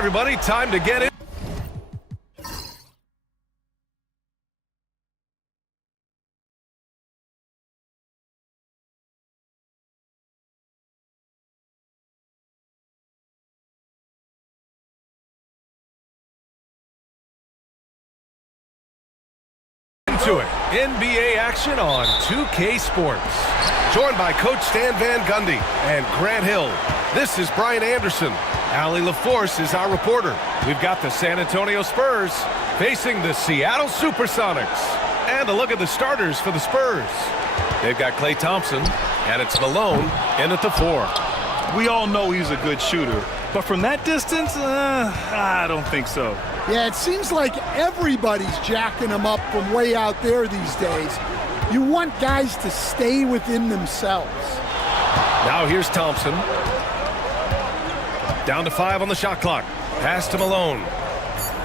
everybody, time to get in. To it. NBA action on 2K Sports. Joined by Coach Stan Van Gundy and Grant Hill. This is Brian Anderson. Allie LaForce is our reporter. We've got the San Antonio Spurs facing the Seattle Supersonics. And a look at the starters for the Spurs. They've got Klay Thompson, and it's Malone in at the 4. We all know he's a good shooter, but from that distance, I don't think so. Yeah, it seems like everybody's jacking him up from way out there these days. You want guys to stay within themselves. Now here's Thompson. Down to 5 on the shot clock. Pass to Malone.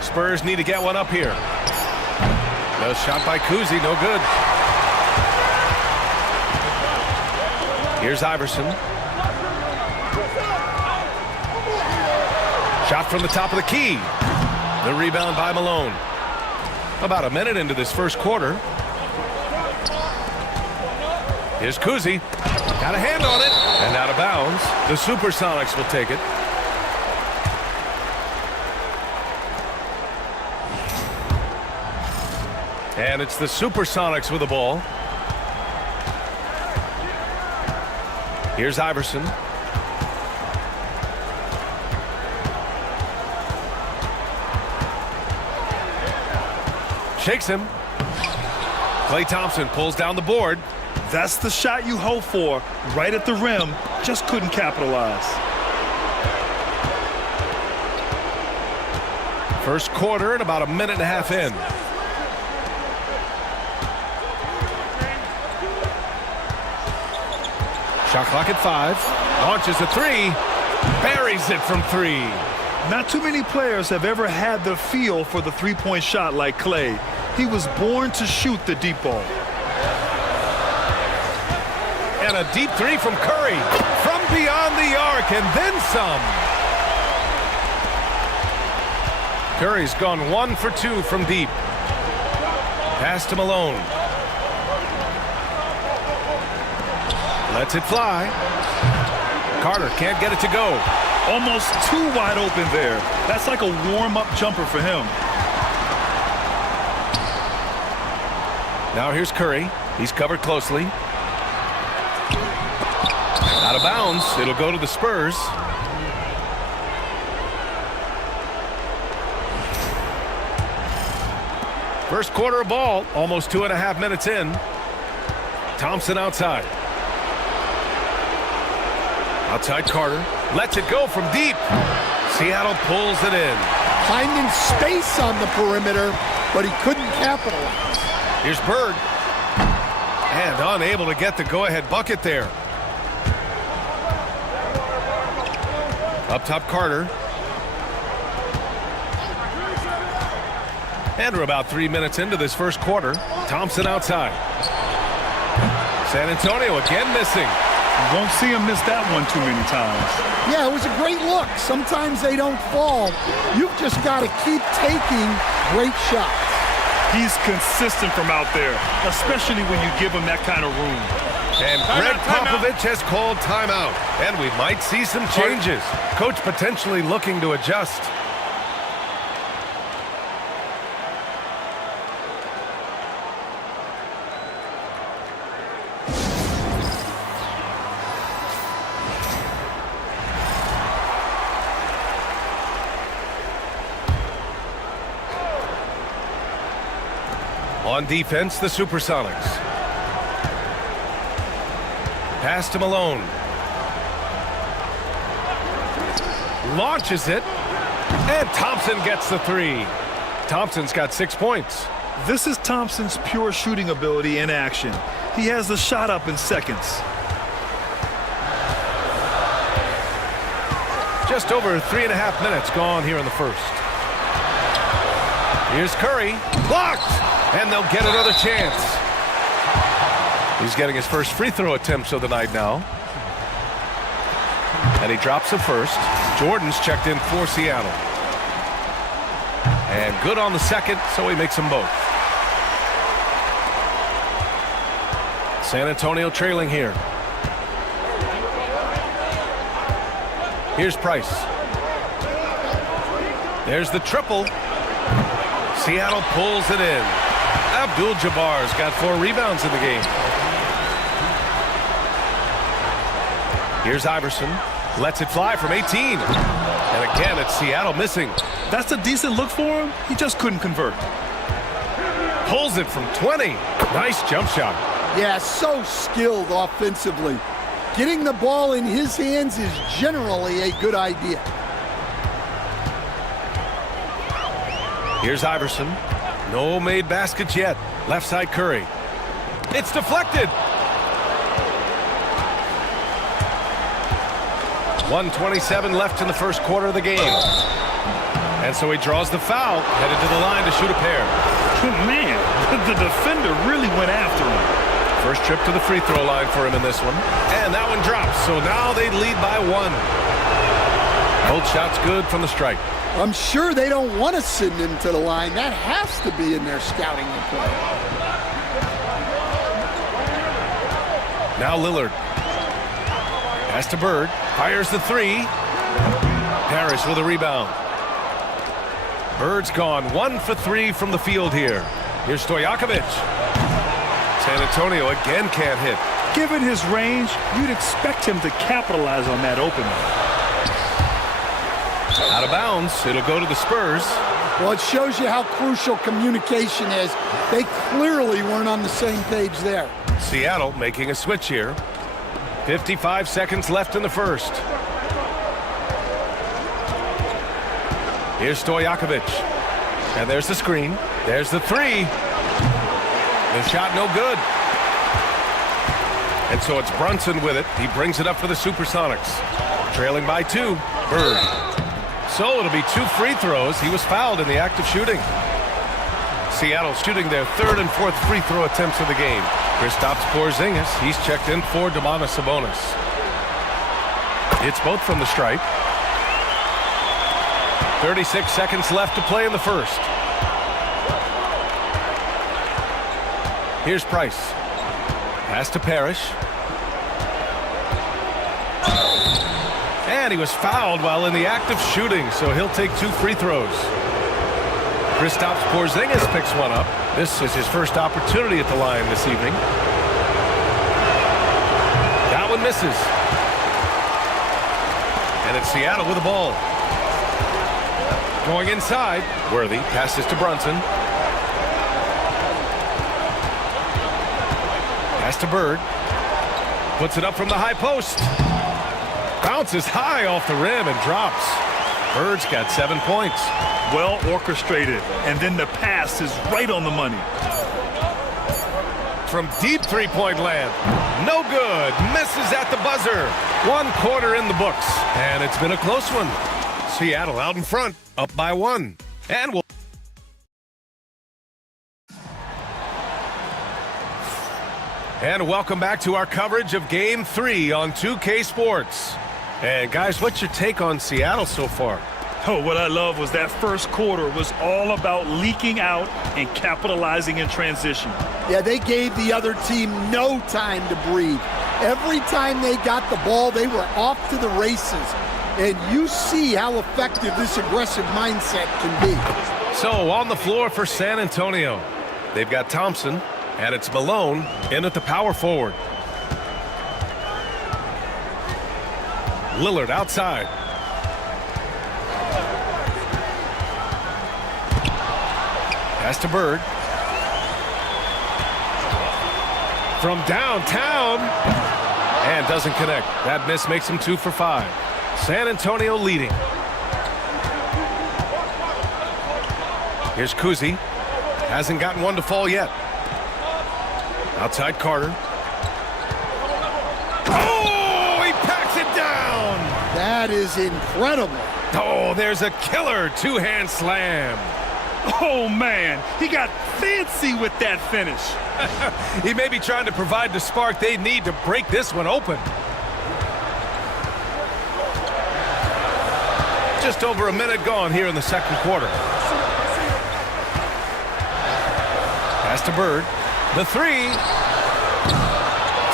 Spurs need to get one up here. No shot by Kuzi, no good. Here's Iverson. Shot from the top of the key. The rebound by Malone. About a minute into this first quarter. Here's Kuzi. Got a hand on it. And out of bounds. The Supersonics will take it. And it's the Supersonics with the ball. Here's Iverson. Shakes him. Klay Thompson pulls down the board. That's the shot you hope for, right at the rim. Just couldn't capitalize. First quarter and about a minute and a half in. Shot clock at 5. Launches a 3. Buries it from 3. Not too many players have ever had the feel for the three-point shot like Klay. He was born to shoot the deep ball. And a deep 3 from Curry. From beyond the arc and then some. Curry's gone 1 for 2 from deep. Pass to Malone. Lets it fly. Carter can't get it to go. Almost too wide open there. That's like a warm-up jumper for him. Now here's Curry. He's covered closely. Out of bounds. It'll go to the Spurs. First quarter of ball. Almost 2.5 minutes in. Thompson outside. Outside Carter. Lets it go from deep. Seattle pulls it in. Finding space on the perimeter, but he couldn't capitalize. Here's Bird. And unable to get the go-ahead bucket there. Up top Carter. And we're about 3 minutes into this first quarter. Thompson outside. San Antonio again missing. You won't see him miss that one too many times. Yeah, it was a great look. Sometimes they don't fall. You've just got to keep taking great shots. He's consistent from out there, especially when you give him that kind of room. And Greg Popovich has called timeout. And we might see some changes. Coach potentially looking to adjust. On defense, the Supersonics. Pass to Malone. Launches it. And Thompson gets the 3. Thompson's got 6 points. This is Thompson's pure shooting ability in action. He has the shot up in seconds. Just over 3.5 minutes gone here in the first. Here's Curry. Blocked! And they'll get another chance. He's getting his first free throw attempts of the night now. And he drops the first. Jordan's checked in for Seattle. And good on the second, so he makes them both. San Antonio trailing here. Here's Price. There's the triple. Seattle pulls it in. Abdul-Jabbar's got 4 rebounds in the game. Here's Iverson. Lets it fly from 18. And again, it's Seattle missing. That's a decent look for him. He just couldn't convert. Pulls it from 20. Nice jump shot. Yeah, so skilled offensively. Getting the ball in his hands is generally a good idea. Here's Iverson. No made baskets yet. Left side Curry. It's deflected. 1:27 left in the first quarter of the game. And so he draws the foul, headed to the line to shoot a pair. Man, the defender really went after him. First trip to the free throw line for him in this one. And that one drops, so now they lead by 1. Both shots good from the stripe. I'm sure they don't want to send him to the line. That has to be in their scouting report. Now Lillard. Pass to Bird. Fires the 3. Parrish with a rebound. Bird's gone 1 for 3 from the field here. Here's Stojakovic. San Antonio again can't hit. Given his range, you'd expect him to capitalize on that opening. Out of bounds. It'll go to the Spurs. Well, it shows you how crucial communication is. They clearly weren't on the same page there. Seattle making a switch here. 55 seconds left in the first. Here's Stojakovic. And there's the screen. There's the 3. The shot no good. And so it's Brunson with it. He brings it up for the Supersonics. Trailing by 2. Bird. So it'll be 2 free throws. He was fouled in the act of shooting. Seattle shooting their 3rd and 4th free throw attempts of the game. Kristaps Porzingis, he's checked in for Domantas Sabonis. It's both from the stripe. 36 seconds left to play in the first. Here's Price. Pass to Parrish. And he was fouled while in the act of shooting, so he'll take 2 free throws. Kristaps Porzingis picks one up. This is his first opportunity at the line this evening. That one misses. And it's Seattle with the ball. Going inside. Worthy passes to Brunson. Pass to Bird. Puts it up from the high post. Bounces high off the rim and drops. Bird's got 7 points. Well orchestrated, and then the pass is right on the money. From deep three-point land. No good. Misses at the buzzer. 1 quarter in the books. And it's been a close one. Seattle out in front, up by 1. And we'll... And welcome back to our coverage of Game 3 on 2K Sports. And guys, what's your take on Seattle so far? Oh, what I love was that first quarter was all about leaking out and capitalizing in transition. Yeah, they gave the other team no time to breathe. Every time they got the ball, they were off to the races. And you see how effective this aggressive mindset can be. So on the floor for San Antonio, they've got Thompson, and it's Malone in at the power forward. Lillard outside. Pass to Bird. From downtown. And doesn't connect. That miss makes him 2 for 5. San Antonio leading. Here's Kuzi. Hasn't gotten one to fall yet. Outside Carter. Oh, he packs it down. That is incredible. Oh, there's a killer 2-hand slam. Oh, man, he got fancy with that finish. He may be trying to provide the spark they need to break this one open. Just over a minute gone here in the second quarter. to Bird. The three.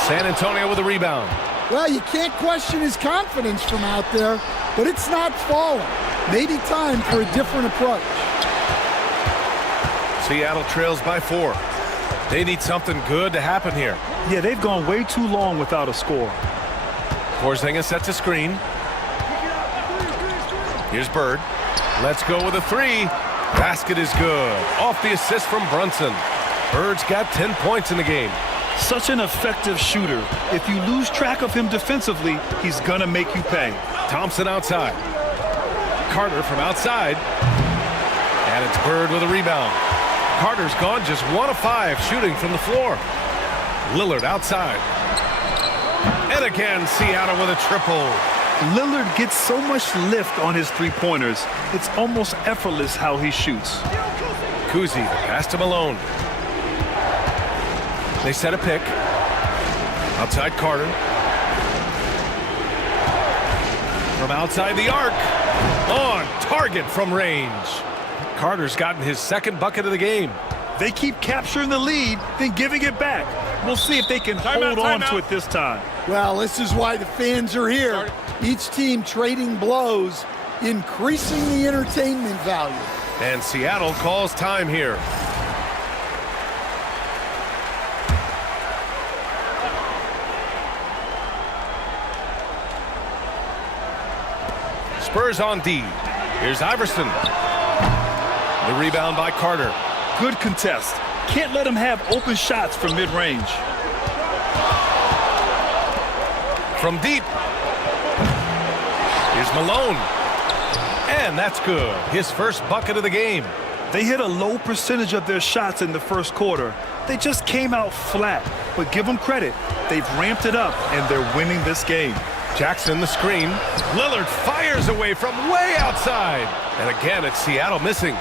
San Antonio with a rebound. Well, you can't question his confidence from out there, but it's not falling. Maybe time for a different approach. Seattle trails by 4. They need something good to happen here. Yeah, they've gone way too long without a score. Porzingis sets a screen. Here's Bird. Let's go with a three. Basket is good. Off the assist from Brunson. Bird's got 10 points in the game. Such an effective shooter. If you lose track of him defensively, he's gonna make you pay. Thompson outside. Carter from outside. And it's Bird with a rebound. Carter's gone just 1 of 5 shooting from the floor. Lillard outside. And again, Seattle with a triple. Lillard gets so much lift on his three-pointers. It's almost effortless how he shoots. Kuzi pass to Malone. They set a pick. Outside Carter. From outside the arc. On target from range. Carter's gotten his second bucket of the game. They keep capturing the lead, then giving it back. We'll see if they can hold on to it this time. Well, this is why the fans are here. Each team trading blows, increasing the entertainment value. And Seattle calls time here. Spurs on D. Here's Iverson. The rebound by Carter. Good contest. Can't let him have open shots from mid-range. From deep. Here's Malone. And that's good. His first bucket of the game. They hit a low percentage of their shots in the first quarter. They just came out flat. But give them credit. They've ramped it up, and they're winning this game. Jackson the screen. Lillard fires away from way outside. And again, it's Seattle missing.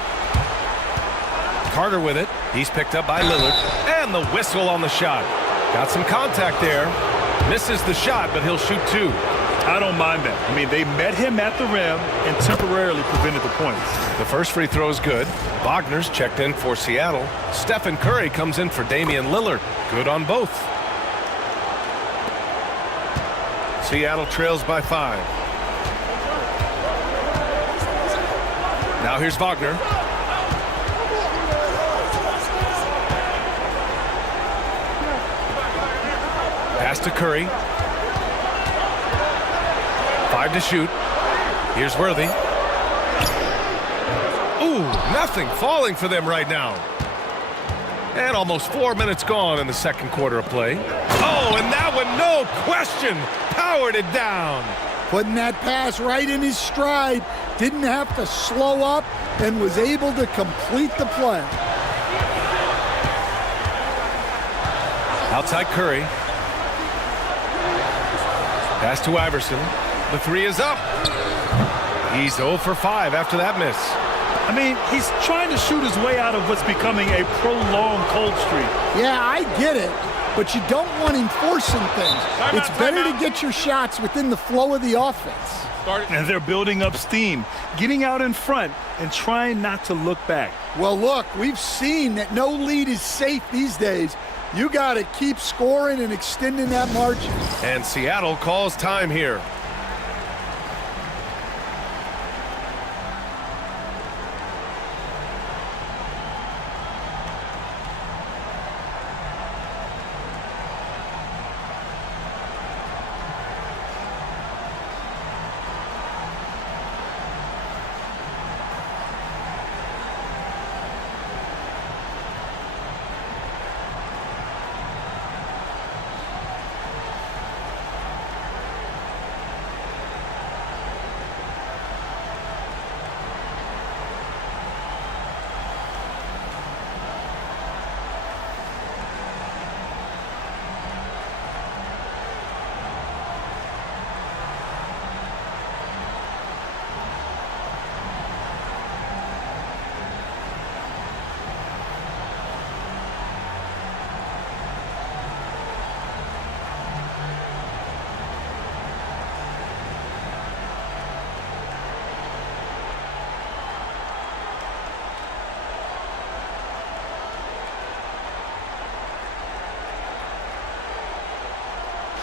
Carter with it. He's picked up by Lillard. And the whistle on the shot. Got some contact there. Misses the shot, but he'll shoot 2. I don't mind that. I mean, they met him at the rim and temporarily prevented the points. The first free throw is good. Wagner's checked in for Seattle. Stephen Curry comes in for Damian Lillard. Good on both. Seattle trails by 5. Now here's Wagner. Pass to Curry. 5 to shoot. Here's Worthy. Ooh, nothing falling for them right now. And almost 4 minutes gone in the second quarter of play. Oh, and that one, no question, powered it down. Putting that pass right in his stride. Didn't have to slow up and was able to complete the play. Outside Curry. Pass to Iverson. The 3 is up. He's 0 for 5 after that miss. I mean, he's trying to shoot his way out of what's becoming a prolonged cold streak. Yeah, I get it, but you don't want him forcing things. It's better to get your shots within the flow of the offense. And they're building up steam, getting out in front and trying not to look back. Well, look, we've seen that no lead is safe these days. You got to keep scoring and extending that margin. And Seattle calls time here.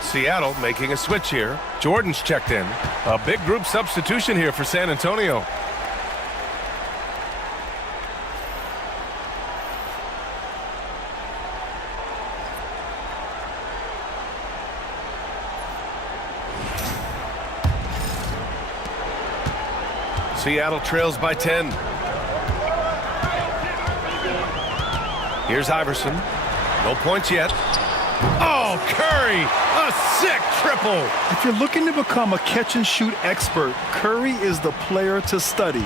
Seattle making a switch here. Jordan's checked in. A big group substitution here for San Antonio. Seattle trails by 10. Here's Iverson. No points yet. Oh, Curry! A sick triple! If you're looking to become a catch-and-shoot expert, Curry is the player to study.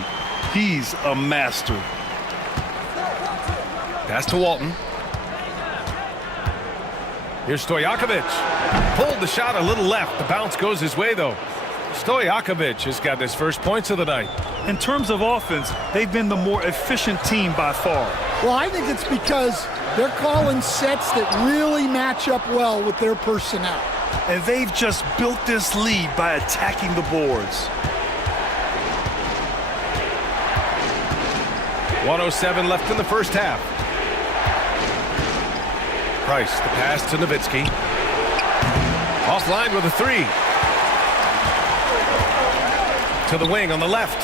He's a master. Pass to Walton. Here's Stojakovic. Pulled the shot a little left. The bounce goes his way, though. Stojakovic has got his first points of the night. In terms of offense, they've been the more efficient team by far. Well, I think it's because they're calling sets that really match up well with their personnel. And they've just built this lead by attacking the boards. 1:07 left in the first half. Price, the pass to Nowitzki. Offline with a three. To the wing on the left.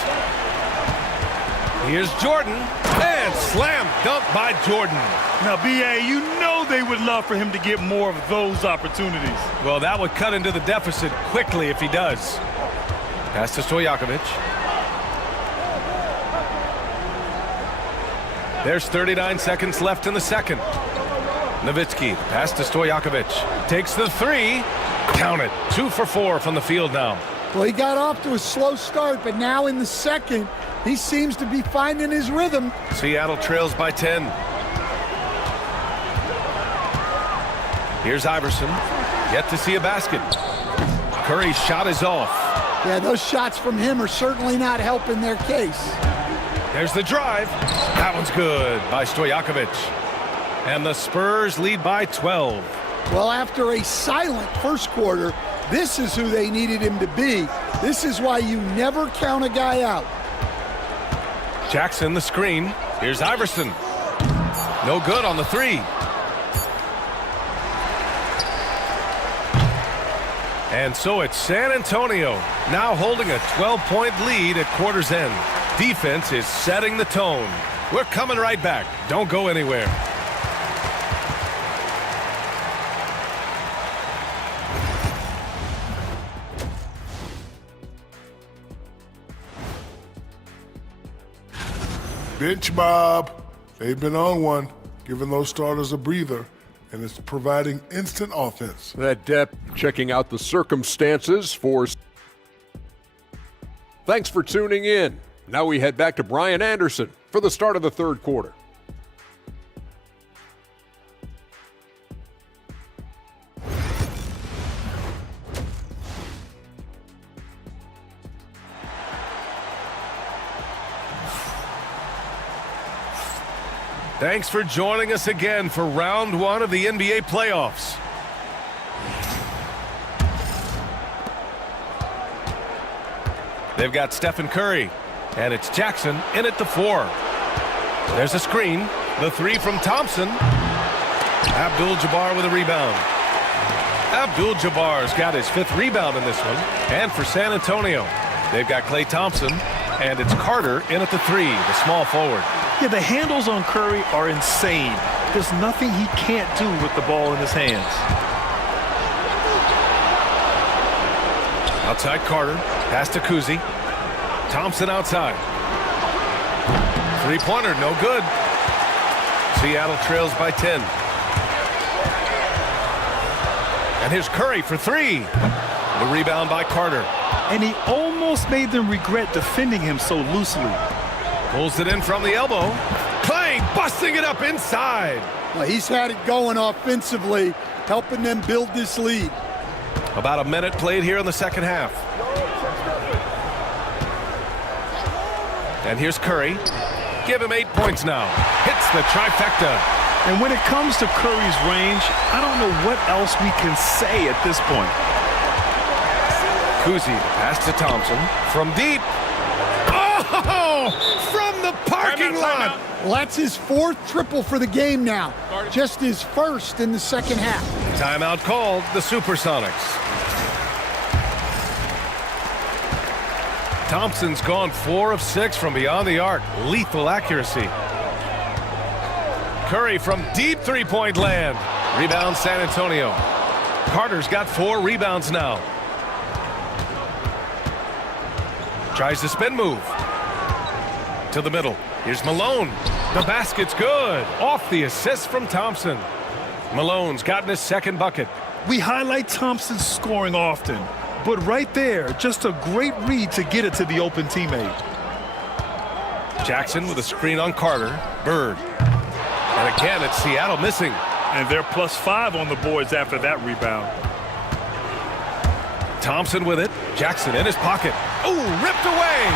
Here's Jordan. And slam dunk by Jordan. Now, B.A., you know they would love for him to get more of those opportunities. Well, that would cut into the deficit quickly if he does. Pass to Stojakovic. There's 39 seconds left in the second. Nowitzki, pass to Stojakovic. Takes the three. Count it. 2 for 4 from the field now. Well, he got off to a slow start, but now in the second, he seems to be finding his rhythm. Seattle trails by 10. Here's Iverson. Yet to see a basket. Curry's shot is off. Yeah, those shots from him are certainly not helping their case. There's the drive. That one's good by Stojakovic. And the Spurs lead by 12. Well, after a silent first quarter, this is who they needed him to be. This is why you never count a guy out. Jackson, the screen. Here's Iverson. No good on the three. And so it's San Antonio now holding a 12-point lead at quarter's end. Defense is setting the tone. We're coming right back. Don't go anywhere. Bench mob. They've been on one, giving those starters a breather, and it's providing instant offense. That depth checking out the circumstances for... Thanks for tuning in. Now we head back to Brian Anderson for the start of the third quarter. Thanks for joining us again for round one of the NBA playoffs. They've got Stephen Curry, and it's Jackson in at the 4. There's a screen. The three from Thompson. Abdul-Jabbar with a rebound. Abdul-Jabbar's got his 5th rebound in this one. And for San Antonio, they've got Klay Thompson, and it's Carter in at the 3, the small forward. Yeah, the handles on Curry are insane. There's nothing he can't do with the ball in his hands. Outside Carter. Pass to Kuzi. Thompson outside. Three-pointer, no good. Seattle trails by 10. And here's Curry for 3. The rebound by Carter. And he almost made them regret defending him so loosely. Pulls it in from the elbow. Klay busting it up inside. Well, he's had it going offensively, helping them build this lead. About a minute played here in the second half. And here's Curry. Give him 8 points now. Hits the trifecta. And when it comes to Curry's range, I don't know what else we can say at this point. Kuzi, pass to Thompson. From deep. Oh! From the parking lot. Well, that's his 4th triple for the game now. Just his 1st in the second half. Timeout called, the Supersonics. Thompson's gone 4 of 6 from beyond the arc. Lethal accuracy. Curry from deep three-point land. Rebound San Antonio. Carter's got 4 rebounds now. Tries the spin move. To the middle. Here's Malone. The basket's good. Off the assist from Thompson. Malone's gotten his second bucket. We highlight Thompson's scoring often, but right there, just a great read to get it to the open teammate. Jackson with a screen on Carter. Bird. And again, it's Seattle missing. And they're +5 on the boards after that rebound. Thompson with it. Jackson in his pocket. Oh, ripped away.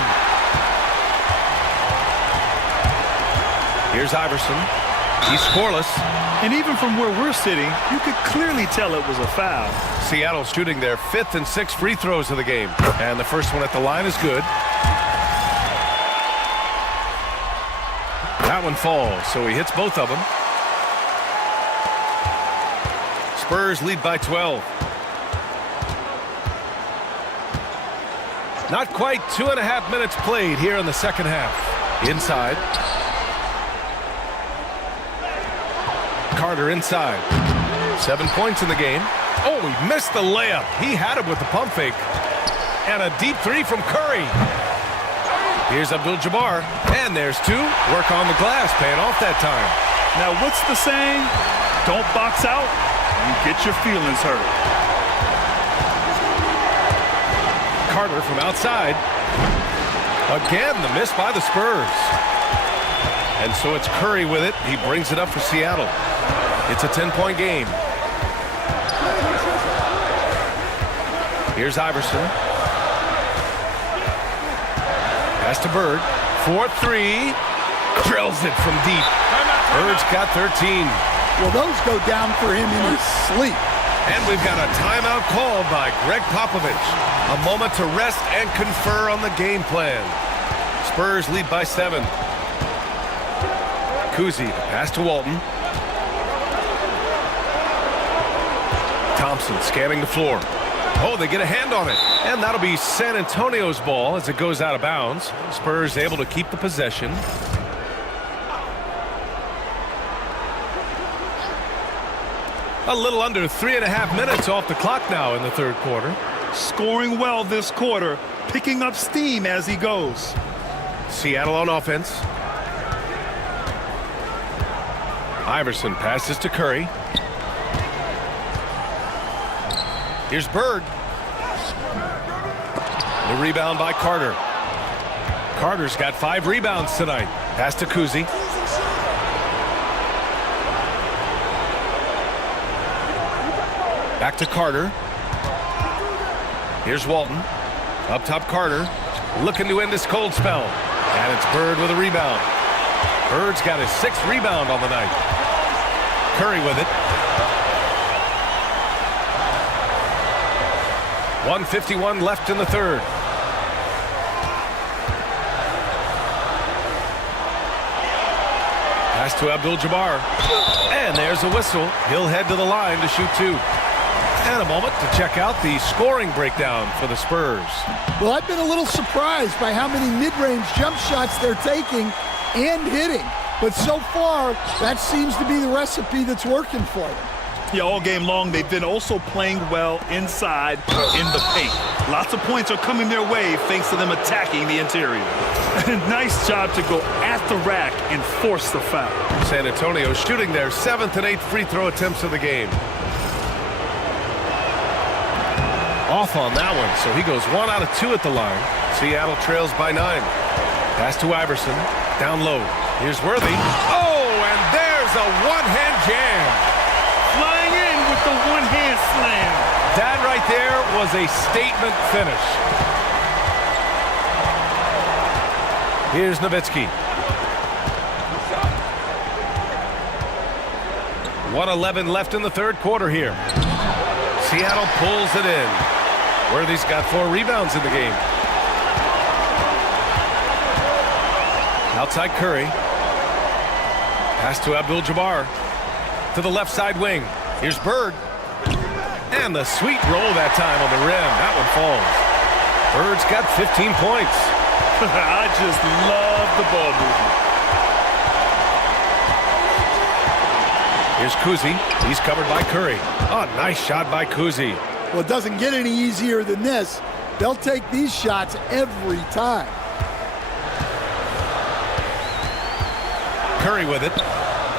Here's Iverson. He's scoreless. And even from where we're sitting, you could clearly tell it was a foul. Seattle shooting their 5th and 6th free throws of the game. And the first one at the line is good. That one falls, so he hits both of them. Spurs lead by 12. Not quite 2.5 minutes played here in the second half. Inside. Carter inside. 7 points in the game. Oh, he missed the layup. He had it with the pump fake. And a deep 3 from Curry. Here's Abdul-Jabbar. And there's 2. Work on the glass, paying off that time. Now, what's the saying? Don't box out, you get your feelings hurt. Carter from outside. Again, the miss by the Spurs. And so it's Curry with it. He brings it up for Seattle. It's a 10-point game. Here's Iverson. Pass to Bird. 4-3. Drills it from deep. Bird's got 13. Well, those go down for him in his sleep. And we've got a timeout called by Greg Popovich. A moment to rest and confer on the game plan. Spurs lead by 7. Kuzi, the pass to Walton. Thompson scanning the floor. Oh, they get a hand on it. And that'll be San Antonio's ball as it goes out of bounds. Spurs able to keep the possession. A little under 3.5 minutes off the clock now in the third quarter. Scoring well this quarter, picking up steam as he goes. Seattle on offense. Iverson passes to Curry. Here's Bird. The rebound by Carter. Carter's got 5 rebounds tonight. Pass to Kuzi. Back to Carter. Here's Walton. Up top, Carter. Looking to end this cold spell. And it's Bird with a rebound. Bird's got his 6th rebound on the night. Curry with it. 1:51 left in the third. Pass to Abdul-Jabbar. And there's a whistle. He'll head to the line to shoot 2. And a moment to check out the scoring breakdown for the Spurs. Well, I've been a little surprised by how many mid-range jump shots they're taking and hitting. But so far, that seems to be the recipe that's working for them. Yeah, all game long, they've been also playing well inside in the paint. Lots of points are coming their way thanks to them attacking the interior. Nice job to go at the rack and force the foul. San Antonio shooting their 7th and 8th free throw attempts of the game. Off on that one, so he goes 1 out of 2 at the line. Seattle trails by 9. Pass to Iverson. Down low. Here's Worthy. Oh, and there's a one-hand jam. Flying in with the one-hand slam. That right there was a statement finish. Here's Nowitzki. 1:11 left in the third quarter here. Seattle pulls it in. Worthy's got 4 rebounds in the game. Outside Curry. Pass to Abdul-Jabbar. To the left side wing. Here's Bird. And the sweet roll that time on the rim. That one falls. Bird's got 15 points. I just love the ball movement. Here's Kuzi. He's covered by Curry. Oh, nice shot by Kuzi. Well, it doesn't get any easier than this. They'll take these shots every time. Curry with it.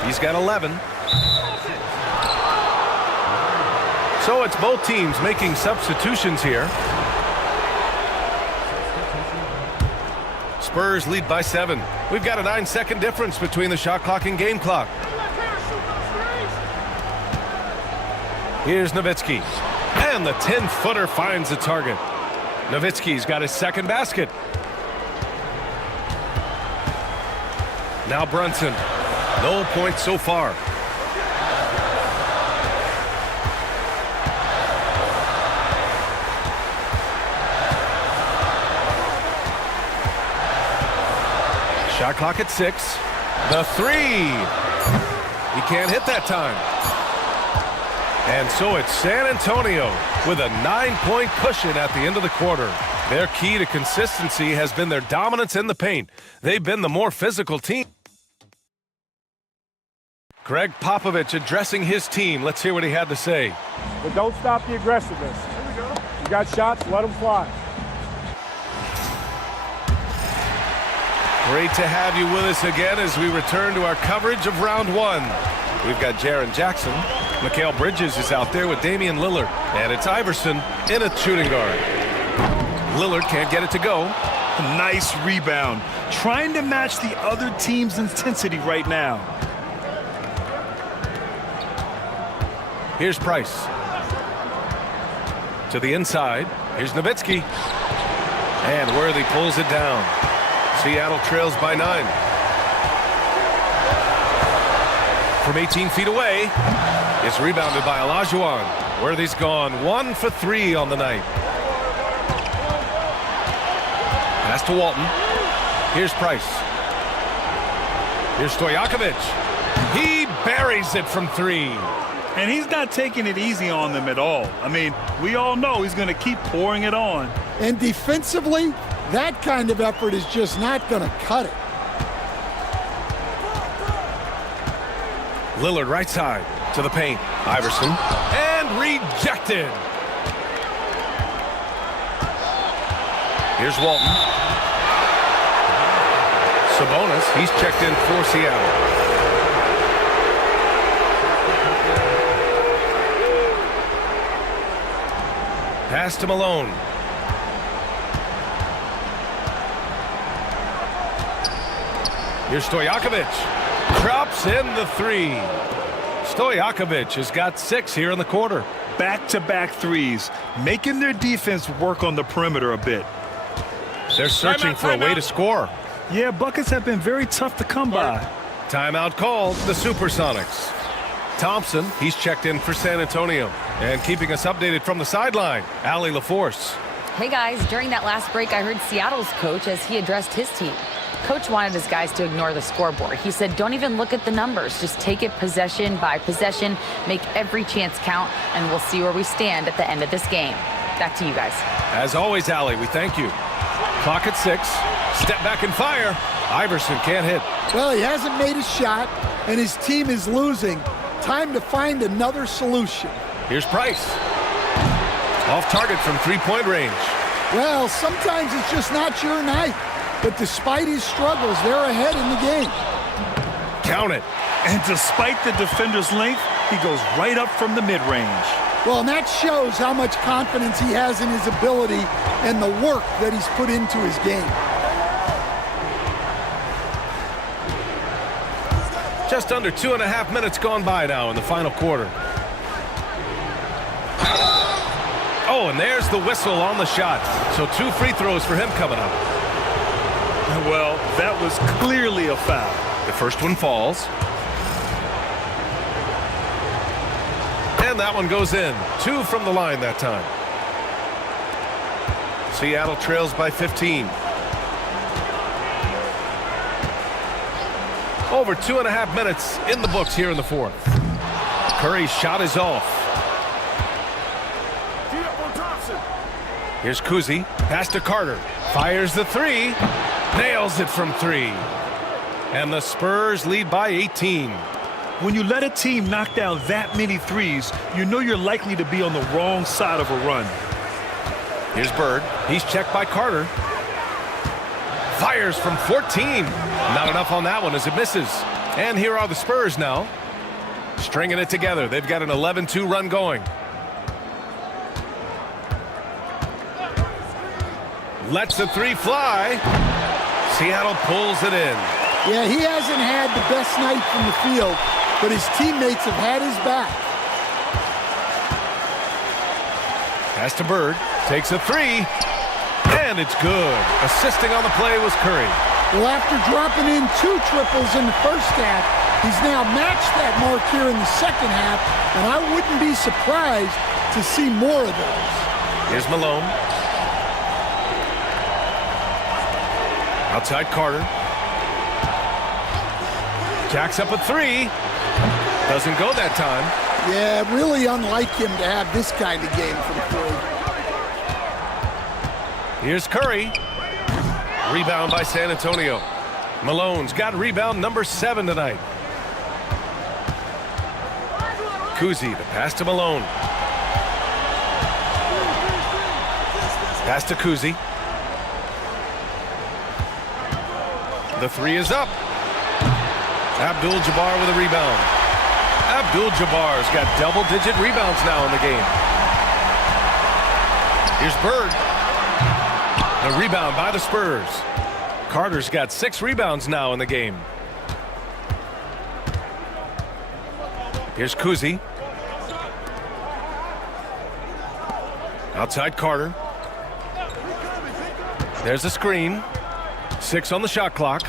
He's got 11. So it's both teams making substitutions here. Spurs lead by 7. We've got a 9-second difference between the shot clock and game clock. Here's Nowitzki. And the 10-footer finds the target. Nowitzki's got his second basket. Now Brunson. No points so far. Shot clock at 6. The 3. He can't hit that time. And so it's San Antonio with a 9-point cushion at the end of the quarter. Their key to consistency has been their dominance in the paint. They've been the more physical team. Greg Popovich addressing his team. Let's hear what he had to say. But don't stop the aggressiveness. You got shots, let them fly. Great to have you with us again as we return to our coverage of round 1. We've got Jaren Jackson. Mikal Bridges is out there with Damian Lillard. And it's Iverson in a shooting guard. Lillard can't get it to go. Nice rebound. Trying to match the other team's intensity right now. Here's Price. To the inside. Here's Nowitzki. And Worthy pulls it down. Seattle trails by 9. From 18 feet away, it's rebounded by Olajuwon. Worthy's gone 1 for 3 on the night. Pass to Walton. Here's Price. Here's Stojakovic. He buries it from 3. And he's not taking it easy on them at all. I mean, we all know he's going to keep pouring it on. And defensively, that kind of effort is just not going to cut it. Lillard right side to the paint. Iverson. And rejected. Here's Walton. Sabonis. He's checked in for Seattle. Pass to Malone. Here's Stojakovic. Drops in the 3. Stojakovic has got 6 here in the quarter. Back-to-back threes, making their defense work on the perimeter a bit. They're searching for a way to score. Yeah, buckets have been very tough to come by. Timeout called, the Supersonics. Thompson, he's checked in for San Antonio. And keeping us updated from the sideline, Allie LaForce. Hey guys, during that last break, I heard Seattle's coach as he addressed his team. Coach wanted his guys to ignore the scoreboard. He said, don't even look at the numbers. Just take it possession by possession, make every chance count, and we'll see where we stand at the end of this game. Back to you guys. As always, Allie, we thank you. Clock at 6. Step back and fire. Iverson can't hit. Well, he hasn't made a shot, and his team is losing. Time to find another solution. Here's Price. Off target from 3-point range. Well, sometimes it's just not your night. But despite his struggles, they're ahead in the game. Count it. And despite the defender's length, he goes right up from the mid-range. Well, and that shows how much confidence he has in his ability and the work that he's put into his game. Just under 2.5 minutes gone by now in the final quarter. Oh, and there's the whistle on the shot. So 2 free throws for him coming up. Well, that was clearly a foul. The first one falls. And that one goes in. 2 from the line that time. Seattle trails by 15. Over 2.5 minutes in the books here in the fourth. Curry's shot is off. Here's Kuzi. Pass to Carter. Fires the three. Nails it from three. And the Spurs lead by 18. When you let a team knock down that many threes, you know you're likely to be on the wrong side of a run. Here's Bird. He's checked by Carter. Fires from 14. Not enough on that one as it misses. And here are the Spurs now. Stringing it together. They've got an 11-2 run going. Lets the three fly. Seattle pulls it in. Yeah, he hasn't had the best night from the field, but his teammates have had his back. Pass to Bird. Takes a three. And it's good. Assisting on the play was Curry. Well, after dropping in 2 triples in the first half, he's now matched that mark here in the second half, and I wouldn't be surprised to see more of those. Here's Malone. Outside Carter. Jacks up a three. Doesn't go that time. Yeah, really unlike him to have this kind of game from Curry. Here's Curry. Rebound by San Antonio. Malone's got rebound number 7 tonight. Kuzi, the pass to Malone. Pass to Kuzi. The three is up. Abdul-Jabbar with a rebound. Abdul-Jabbar's got double-digit rebounds now in the game. Here's Bird. The rebound by the Spurs. Carter's got 6 rebounds now in the game. Here's Kuzi. Outside Carter. There's a screen. 6 on the shot clock.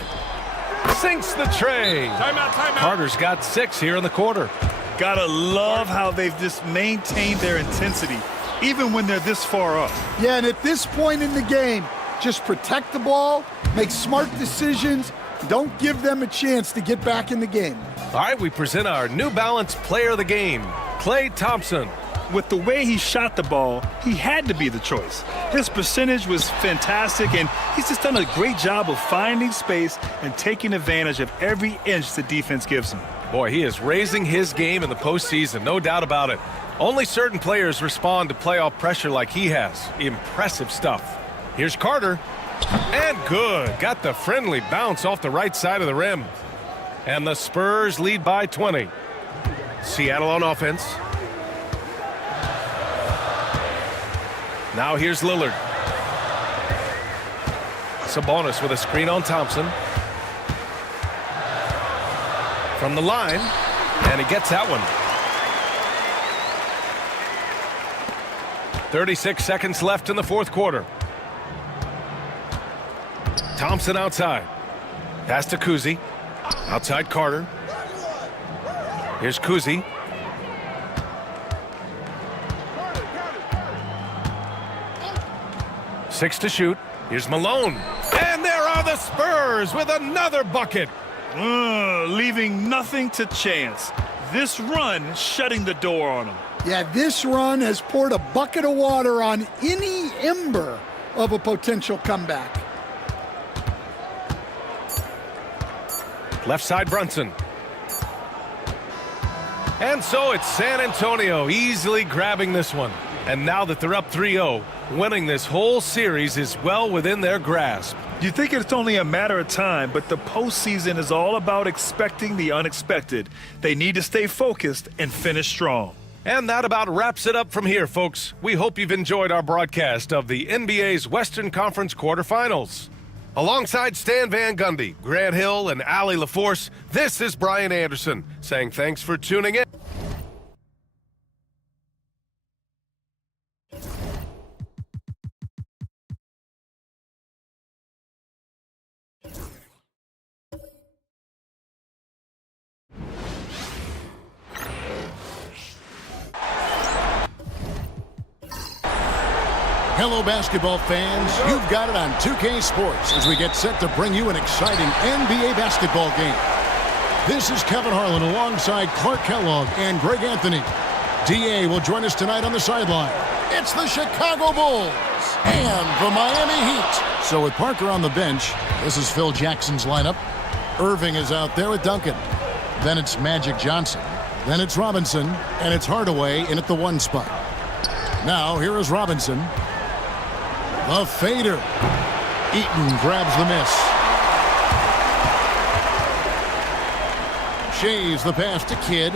Sinks the tray. Timeout. Carter's got 6 here in the quarter. Gotta love how they've just maintained their intensity, even when they're this far up. Yeah, and at this point in the game, just protect the ball, make smart decisions, don't give them a chance to get back in the game. All right, we present our New Balance Player of the Game, Klay Thompson. With the way he shot the ball, he had to be the choice. His percentage was fantastic, and he's just done a great job of finding space and taking advantage of every inch the defense gives him. Boy, he is raising his game in the postseason, no doubt about it. Only certain players respond to playoff pressure like he has. Impressive stuff. Here's Carter. And good. Got the friendly bounce off the right side of the rim. And the Spurs lead by 20. Seattle on offense. Now here's Lillard. Sabonis with a screen on Thompson. From the line, and he gets that one. 36 seconds left in the fourth quarter. Thompson outside. Pass to Kuzi. Outside Carter. Here's Kuzi. Six to shoot. Here's Malone. And there are the Spurs with another bucket. Leaving nothing to chance. This run shutting the door on him. Yeah, this run has poured a bucket of water on any ember of a potential comeback. Left side Brunson. And so it's San Antonio easily grabbing this one. And now that they're up 3-0, winning this whole series is well within their grasp. You think it's only a matter of time, but the postseason is all about expecting the unexpected. They need to stay focused and finish strong. And that about wraps it up from here, folks. We hope you've enjoyed our broadcast of the NBA's Western Conference quarterfinals. Alongside Stan Van Gundy, Grant Hill, and Allie LaForce, this is Brian Anderson saying thanks for tuning in. Hello, basketball fans. You've got it on 2K Sports as we get set to bring you an exciting NBA basketball game. This is Kevin Harlan alongside Clark Kellogg and Greg Anthony. D.A. will join us tonight on the sideline. It's the Chicago Bulls and the Miami Heat. So with Parker on the bench, this is Phil Jackson's lineup. Irving is out there with Duncan. Then it's Magic Johnson. Then it's Robinson. And it's Hardaway in at the 1 spot. Now here is Robinson. The fader. Eaton grabs the miss. Shays the pass to Kidd.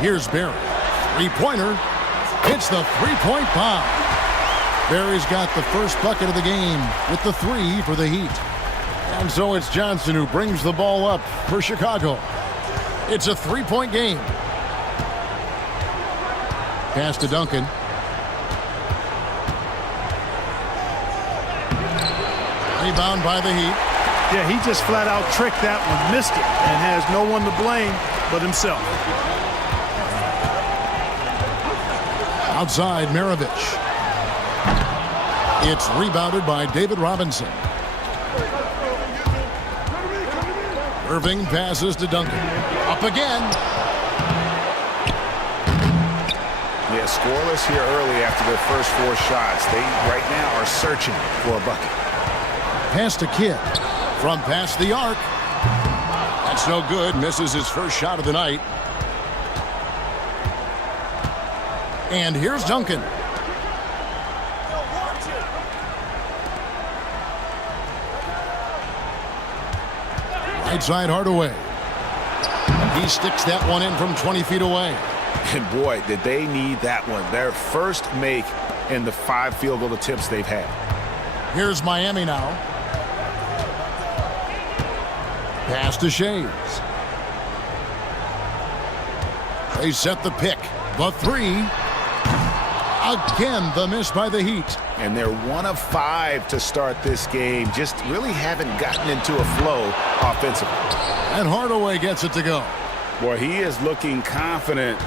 Here's Barry. Three-pointer. It's the three-point bomb. Barry's got the first bucket of the game with the 3 for the Heat. And so it's Johnson who brings the ball up for Chicago. It's a 3-point game. Pass to Duncan. Rebound by the Heat. Yeah, he just flat out tricked that one, missed it, and has no one to blame but himself. Outside, Maravich. It's rebounded by David Robinson. Irving passes to Duncan. Up again. Yeah, scoreless here early after their first 4 shots. They right now are searching for a bucket. Pass to Kidd. From past the arc. That's no good. Misses his first shot of the night. And here's Duncan. Right side Hardaway. He sticks that one in from 20 feet away. And boy, did they need that one. Their first make in the 5 field goal attempts they've had. Here's Miami now. Pass to Shays. They set the pick. The 3. Again, the miss by the Heat. And they're 1 of 5 to start this game. Just really haven't gotten into a flow offensively. And Hardaway gets it to go. Boy, he is looking confident.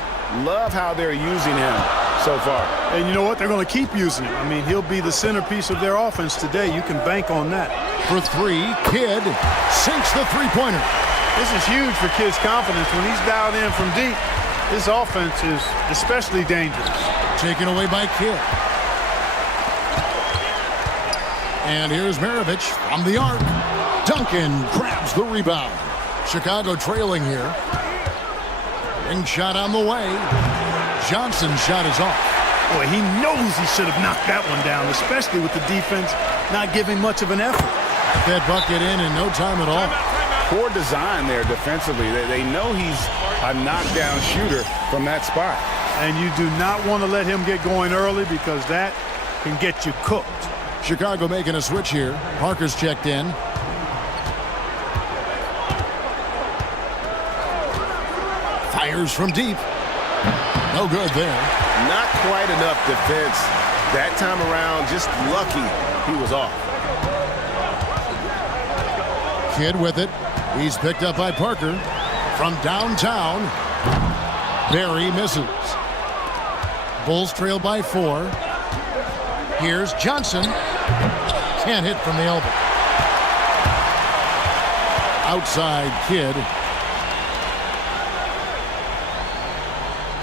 Love how they're using him so far. And you know what? They're going to keep using him. I mean, he'll be the centerpiece of their offense today. You can bank on that. For 3, Kidd sinks the three-pointer. This is huge for Kidd's confidence. When he's dialed in from deep, his offense is especially dangerous. Taken away by Kidd. And here's Maravich from the arc. Duncan grabs the rebound. Chicago trailing here. Ring shot on the way. Johnson's shot is off. Boy, he knows he should have knocked that one down, especially with the defense not giving much of an effort. That bucket in no time at all. Poor design there defensively. They know he's a knockdown shooter from that spot. And you do not want to let him get going early because that can get you cooked. Chicago making a switch here. Parker's checked in. Fires from deep. No good there. Not quite enough defense. That time around, just lucky he was off. Kidd with it. He's picked up by Parker. From downtown, Barry misses. Bulls trail by 4. Here's Johnson. Can't hit from the elbow. Outside Kidd.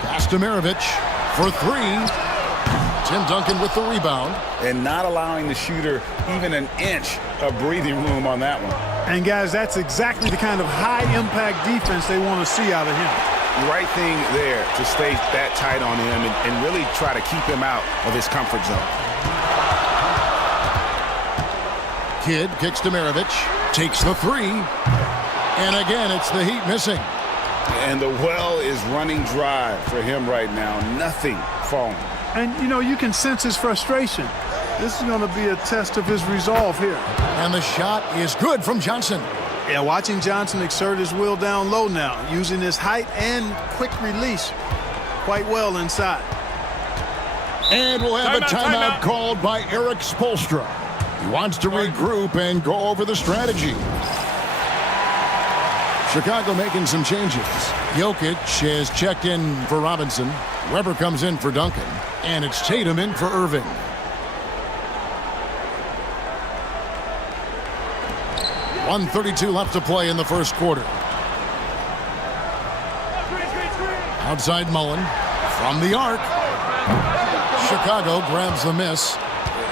Pass to Maravich for 3. Tim Duncan with the rebound. And not allowing the shooter even an inch of breathing room on that one. And guys, that's exactly the kind of high-impact defense they want to see out of him. Right thing there to stay that tight on him and really try to keep him out of his comfort zone. Kidd kicks to Maravich. Takes the 3. And again, it's the Heat missing. And the well is running dry for him right now. Nothing falling. And, you know, you can sense his frustration. This is going to be a test of his resolve here. And the shot is good from Johnson. Yeah, watching Johnson exert his will down low now, using his height and quick release quite well inside. And we'll have a timeout called by Eric Spoelstra. He wants to regroup and go over the strategy. Chicago making some changes. Jokic has checked in for Robinson. Weber comes in for Duncan. And it's Tatum in for Irving. .132 left to play in the first quarter. Outside Mullen from the arc. Chicago grabs the miss.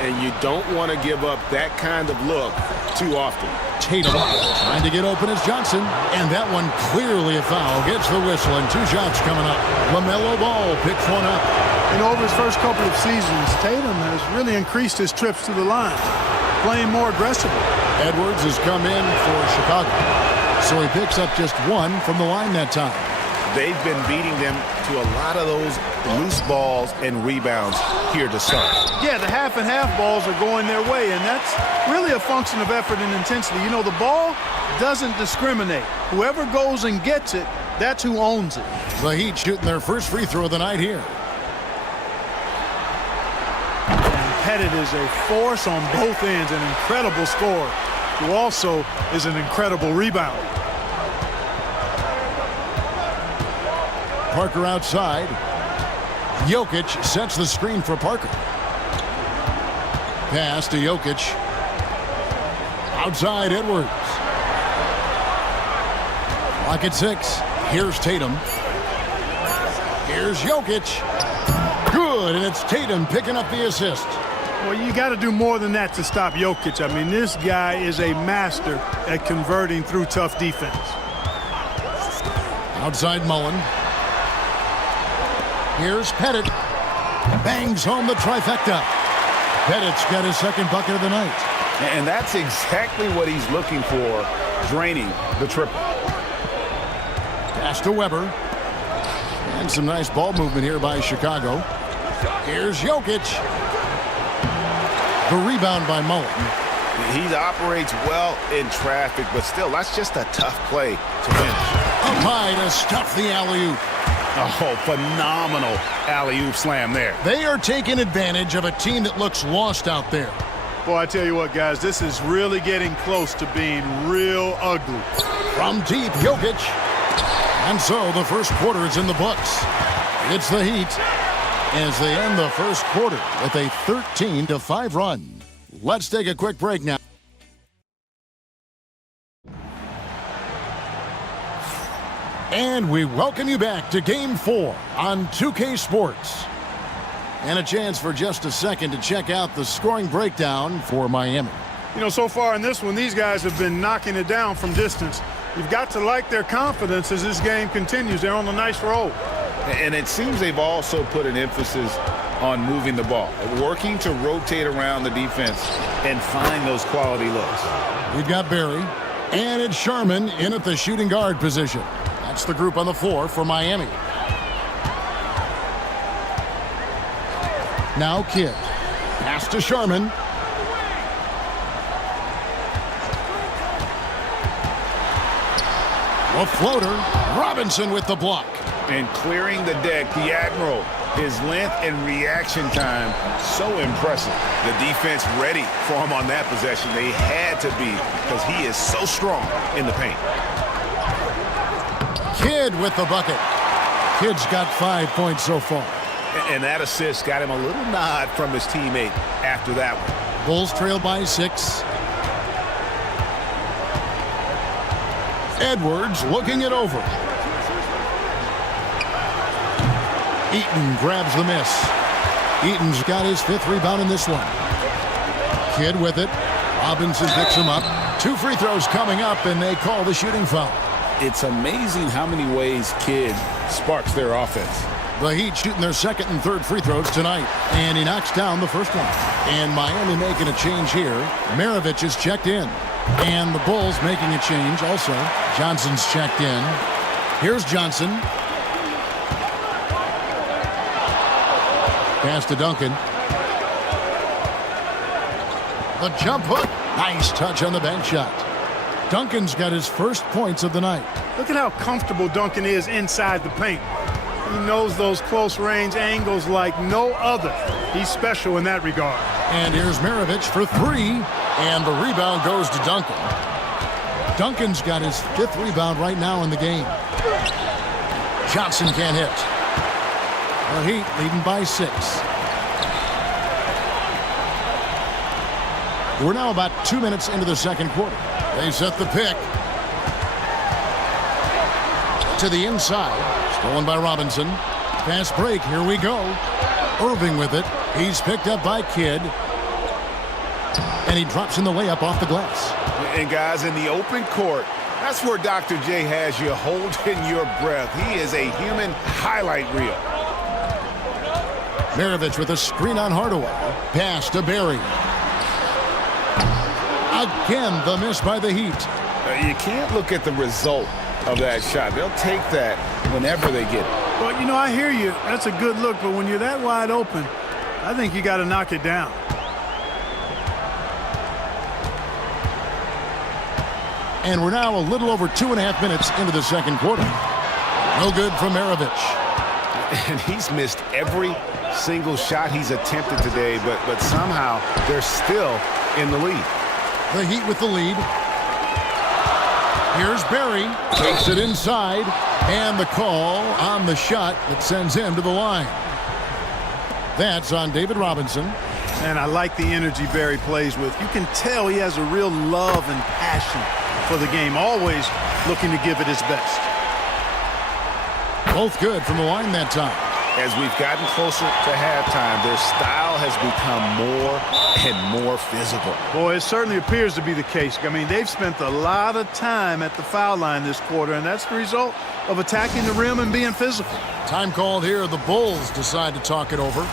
And you don't want to give up that kind of look too often. Tatum trying to get open as Johnson. And that one clearly a foul. Gets the whistle and 2 shots coming up. LaMelo Ball picks one up. And over his first couple of seasons, Tatum has really increased his trips to the line, playing more aggressively. Edwards has come in for Chicago. So he picks up just 1 from the line that time. They've been beating them to a lot of those loose balls and rebounds here to start. Yeah, the half and half balls are going their way, and that's really a function of effort and intensity. You know, the ball doesn't discriminate. Whoever goes and gets it, that's who owns it. The Heat shooting their first free throw of the night here. And Pettit is a force on both ends, an incredible scorer, who also is an incredible rebounder. Parker outside. Jokic sets the screen for Parker. Pass to Jokic. Outside Edwards. Clock at 6. Here's Tatum. Here's Jokic. Good, and it's Tatum picking up the assist. Well, you got to do more than that to stop Jokic. I mean, this guy is a master at converting through tough defense. Outside Mullen. Here's Pettit. Bangs home the trifecta. Pettit's got his second bucket of the night. And that's exactly what he's looking for, draining the triple. Pass to Weber. And some nice ball movement here by Chicago. Here's Jokic. The rebound by Mullen. He operates well in traffic, but still, that's just a tough play to finish. Up high to stuff the alley-oop. Oh, phenomenal alley-oop slam there. They are taking advantage of a team that looks lost out there. Boy, I tell you what, guys, this is really getting close to being real ugly. From deep, Jokic. And so the first quarter is in the books. It's the Heat as they end the first quarter with a 13-5 run. Let's take a quick break now. And we welcome you back to Game 4 on 2K Sports. And a chance for just a second to check out the scoring breakdown for Miami. You know, so far in this one, these guys have been knocking it down from distance. You've got to like their confidence as this game continues. They're on a nice roll. And it seems they've also put an emphasis on moving the ball, working to rotate around the defense and find those quality looks. We've got Barry, and it's Sharman in at the shooting guard position. That's the group on the floor for Miami. Now Kidd. Pass to Sharman. A floater. Robinson with the block. And clearing the deck, the Admiral. His length and reaction time, so impressive. The defense ready for him on that possession. They had to be because he is so strong in the paint. Kidd with the bucket. Kidd's got 5 points so far. And that assist got him a little nod from his teammate after that one. Bulls trail by 6. Edwards looking it over. Eaton grabs the miss. Eaton's got his 5th rebound in this one. Kidd with it. Robinson picks him up. 2 free throws coming up, and they call the shooting foul. It's amazing how many ways Kidd sparks their offense. The Heat shooting their 2nd and 3rd free throws tonight, and he knocks down the first one. And Miami making a change here. Maravich is checked in. And the Bulls making a change also. Johnson's checked in. Here's Johnson. Pass to Duncan. The jump hook. Nice touch on the bank shot. Duncan's got his first points of the night. Look at how comfortable Duncan is inside the paint. He knows those close range angles like no other. He's special in that regard. And here's Maravich for 3. And the rebound goes to Duncan. Duncan's got his 5th rebound right now in the game. Johnson can't hit. The Heat leading by 6. We're now about 2 minutes into the second quarter. They set the pick. To the inside. Stolen by Robinson. Fast break. Here we go. Irving with it. He's picked up by Kidd. And he drops in the layup off the glass. And guys, in the open court, that's where Dr. J has you holding your breath. He is a human highlight reel. Maravich with a screen on Hardaway. Pass to Barry. Again, the miss by the Heat. You can't look at the result of that shot. They'll take that whenever they get it. Well, you know, I hear you. That's a good look, but when you're that wide open, I think you got to knock it down. And we're now a little over 2.5 minutes into the second quarter. No good from Maravich. And he's missed every single shot he's attempted today, but somehow they're still in the lead. The Heat with the lead. Here's Barry. Takes it inside. And the call on the shot that sends him to the line. That's on David Robinson. And I like the energy Barry plays with. You can tell he has a real love and passion for the game. Always looking to give it his best. Both good from the line that time. As we've gotten closer to halftime, their style has become more and more physical. Boy, it certainly appears to be the case. I mean, they've spent a lot of time at the foul line this quarter, and that's the result of attacking the rim and being physical. Time called here. The Bulls decide to talk it over.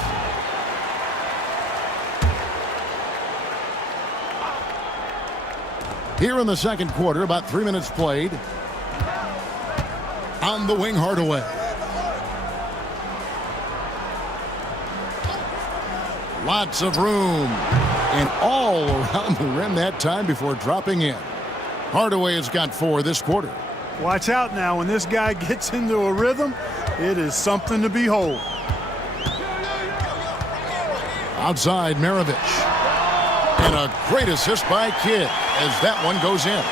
Here in the second quarter, about 3 minutes played. On the wing, Hardaway. Lots of room. And all around the rim that time before dropping in. Hardaway has got 4 this quarter. Watch out now. When this guy gets into a rhythm, it is something to behold. Outside, Maravich. And a great assist by Kidd as that one goes in.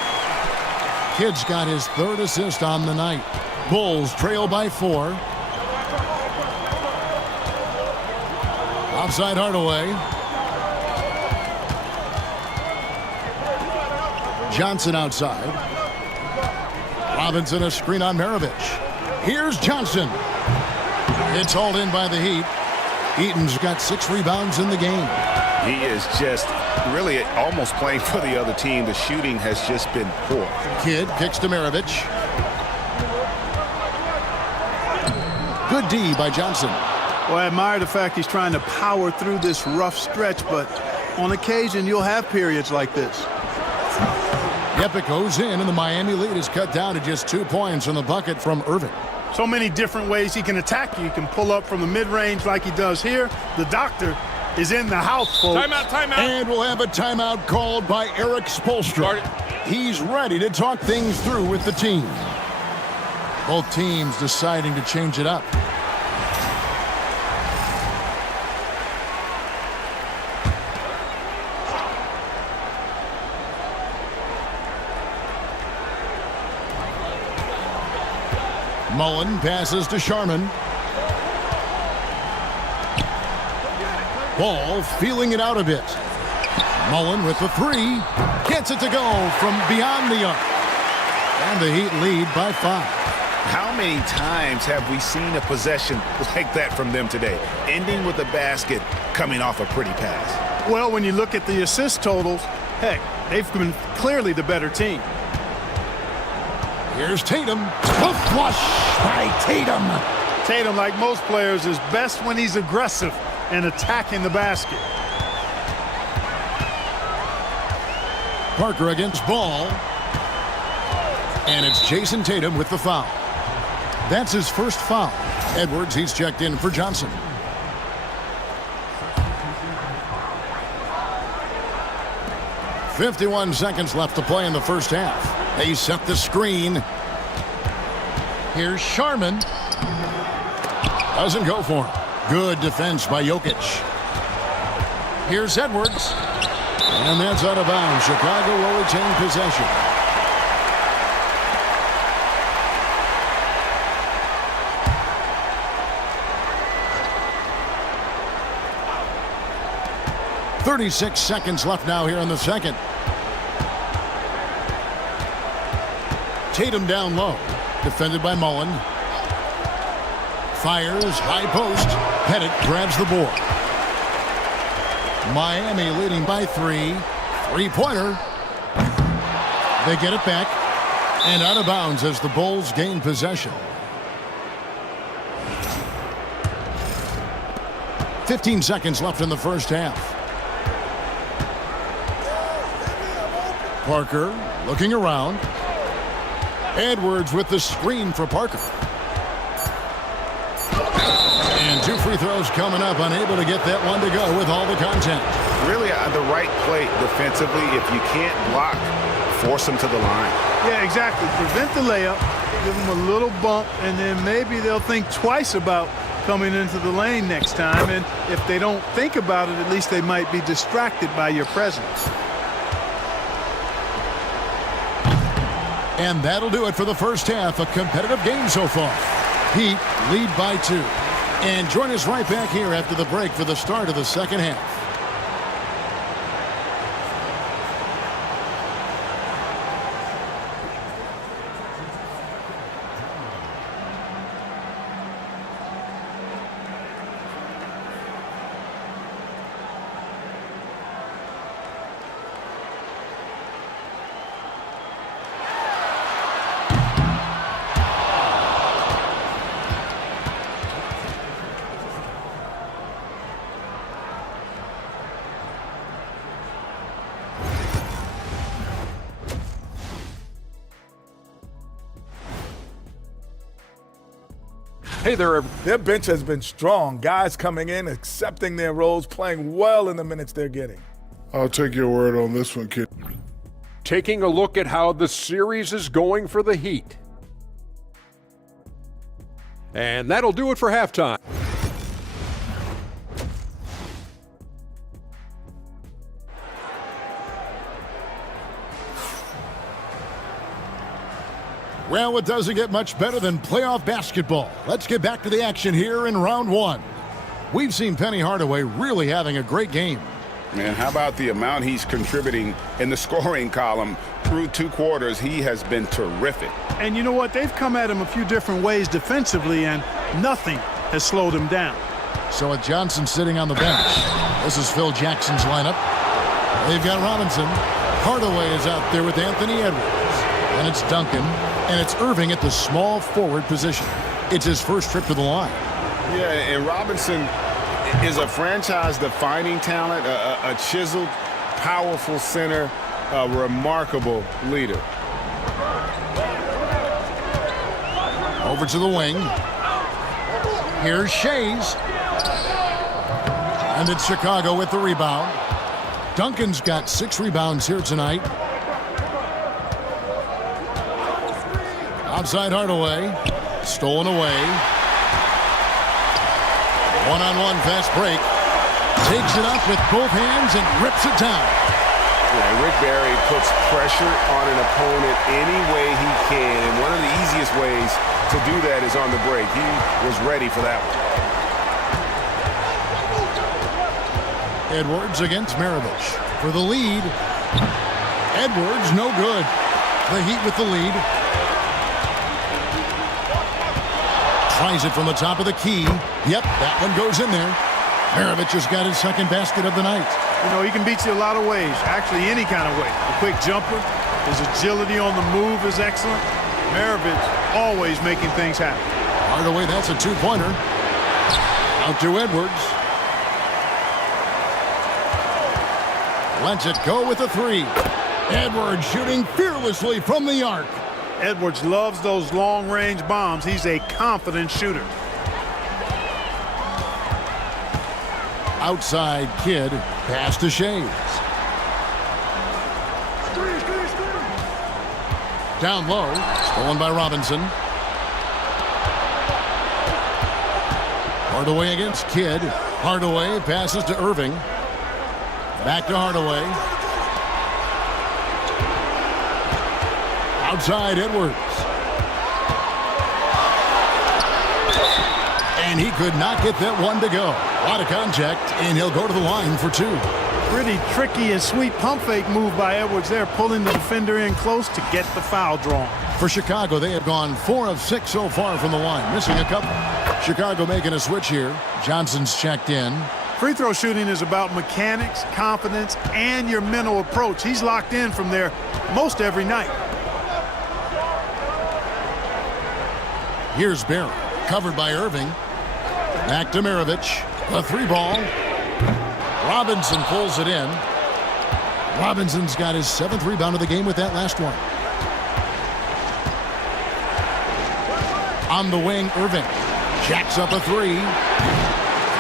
Kidd's got his 3rd assist on the night. Bulls trail by 4. Outside Hardaway. Johnson outside. Robinson a screen on Maravich. Here's Johnson. It's hauled in by the Heat. Eaton's got 6 rebounds in the game. He is just really almost playing for the other team. The shooting has just been poor. Kidd kicks to Maravich. Good D by Johnson. Well, I admire the fact he's trying to power through this rough stretch, but on occasion you'll have periods like this. Yep, it goes in, and the Miami lead is cut down to just 2 points on the bucket from Irving. So many different ways he can attack you. He can pull up from the mid-range like he does here. The doctor is in the house, folks. Timeout, timeout. And we'll have a timeout called by Eric Spoelstra. He's ready to talk things through with the team. Both teams deciding to change it up. Mullen passes to Sharman. Ball feeling it out a bit. Mullen with the 3. Gets it to go from beyond the arc. And the Heat lead by 5. How many times have we seen a possession like that from them today? Ending with a basket, coming off a pretty pass. Well, when you look at the assist totals, heck, they've been clearly the better team. Here's Tatum. The flush by Tatum. Tatum, like most players, is best when he's aggressive and attacking the basket. Parker against Ball. And it's Jason Tatum with the foul. That's his first foul. Edwards, he's checked in for Johnson. .51 seconds left to play in the first half. They set the screen. Here's Sharman. Doesn't go for him. Good defense by Jokic. Here's Edwards. And that's out of bounds. Chicago will retain possession. .36 seconds left now here in the second. Tatum down low. Defended by Mullen. Fires, high post. Pettit grabs the board. Miami leading by 3. Three-pointer. They get it back. And out of bounds as the Bulls gain possession. 15 seconds left in the first half. Parker looking around. Edwards with the screen for Parker. And 2 free throws coming up, unable to get that one to go with all the contact. Really the right play defensively. If you can't block, force them to the line. Yeah, exactly. Prevent the layup, give them a little bump, and then maybe they'll think twice about coming into the lane next time. And if they don't think about it, at least they might be distracted by your presence. And that'll do it for the first half. A competitive game so far. Heat lead by 2. And join us right back here after the break for the start of the second half. Hey there, their bench has been strong. Guys coming in, accepting their roles, playing well in the minutes they're getting. I'll take your word on this one, kid. taking a look at how the series is going for the Heat. And that'll do it for halftime. Well, it doesn't get much better than playoff basketball. Let's get back to the action here in round one. We've seen Penny Hardaway really having a great game. Man, how about the amount he's contributing in the scoring column through 2 quarters? He has been terrific. And you know what? They've come at him a few different ways defensively, and nothing has slowed him down. So with Johnson sitting on the bench, this is Phil Jackson's lineup. They've got Robinson. Hardaway is out there with Anthony Edwards. And it's Duncan. And it's Irving at the small forward position. It's his first trip to the line. Yeah, and Robinson is a franchise-defining talent, a chiseled, powerful center, a remarkable leader. Over to the wing. Here's Shays. And it's Chicago with the rebound. Duncan's got 6 rebounds here tonight. Outside Hardaway. Stolen away. One-on-one fast break. Takes it up with both hands and rips it down. Yeah, Rick Barry puts pressure on an opponent any way he can, and one of the easiest ways to do that is on the break. He was ready for that one. Edwards against Maravich for the lead. Edwards no good. The Heat with the lead. Tries it from the top of the key. Yep, that one goes in there. Maravich has got his second basket of the night. You know, he can beat you a lot of ways, actually any kind of way. A quick jumper, his agility on the move is excellent. Maravich always making things happen. Hardaway, that's a 2-pointer. Out to Edwards. Lets it go with a 3. Edwards shooting fearlessly from the arc. Edwards loves those long-range bombs. He's a confident shooter. Outside Kidd, pass to Shays. Down low, stolen by Robinson. Hardaway against Kidd. Hardaway passes to Irving. Back to Hardaway. Outside Edwards. And he could not get that one to go. A lot of contact, and he'll go to the line for 2. Pretty tricky and sweet pump fake move by Edwards there, pulling the defender in close to get the foul drawn. For Chicago, they have gone 4 of 6 so far from the line, missing a couple. Chicago making a switch here. Johnson's checked in. Free throw shooting is about mechanics, confidence, and your mental approach. He's locked in from there most every night. Here's Barry, covered by Irving. Back to Maravich. A 3-ball. Robinson pulls it in. Robinson's got his 7th rebound of the game with that last one. On the wing, Irving jacks up a 3.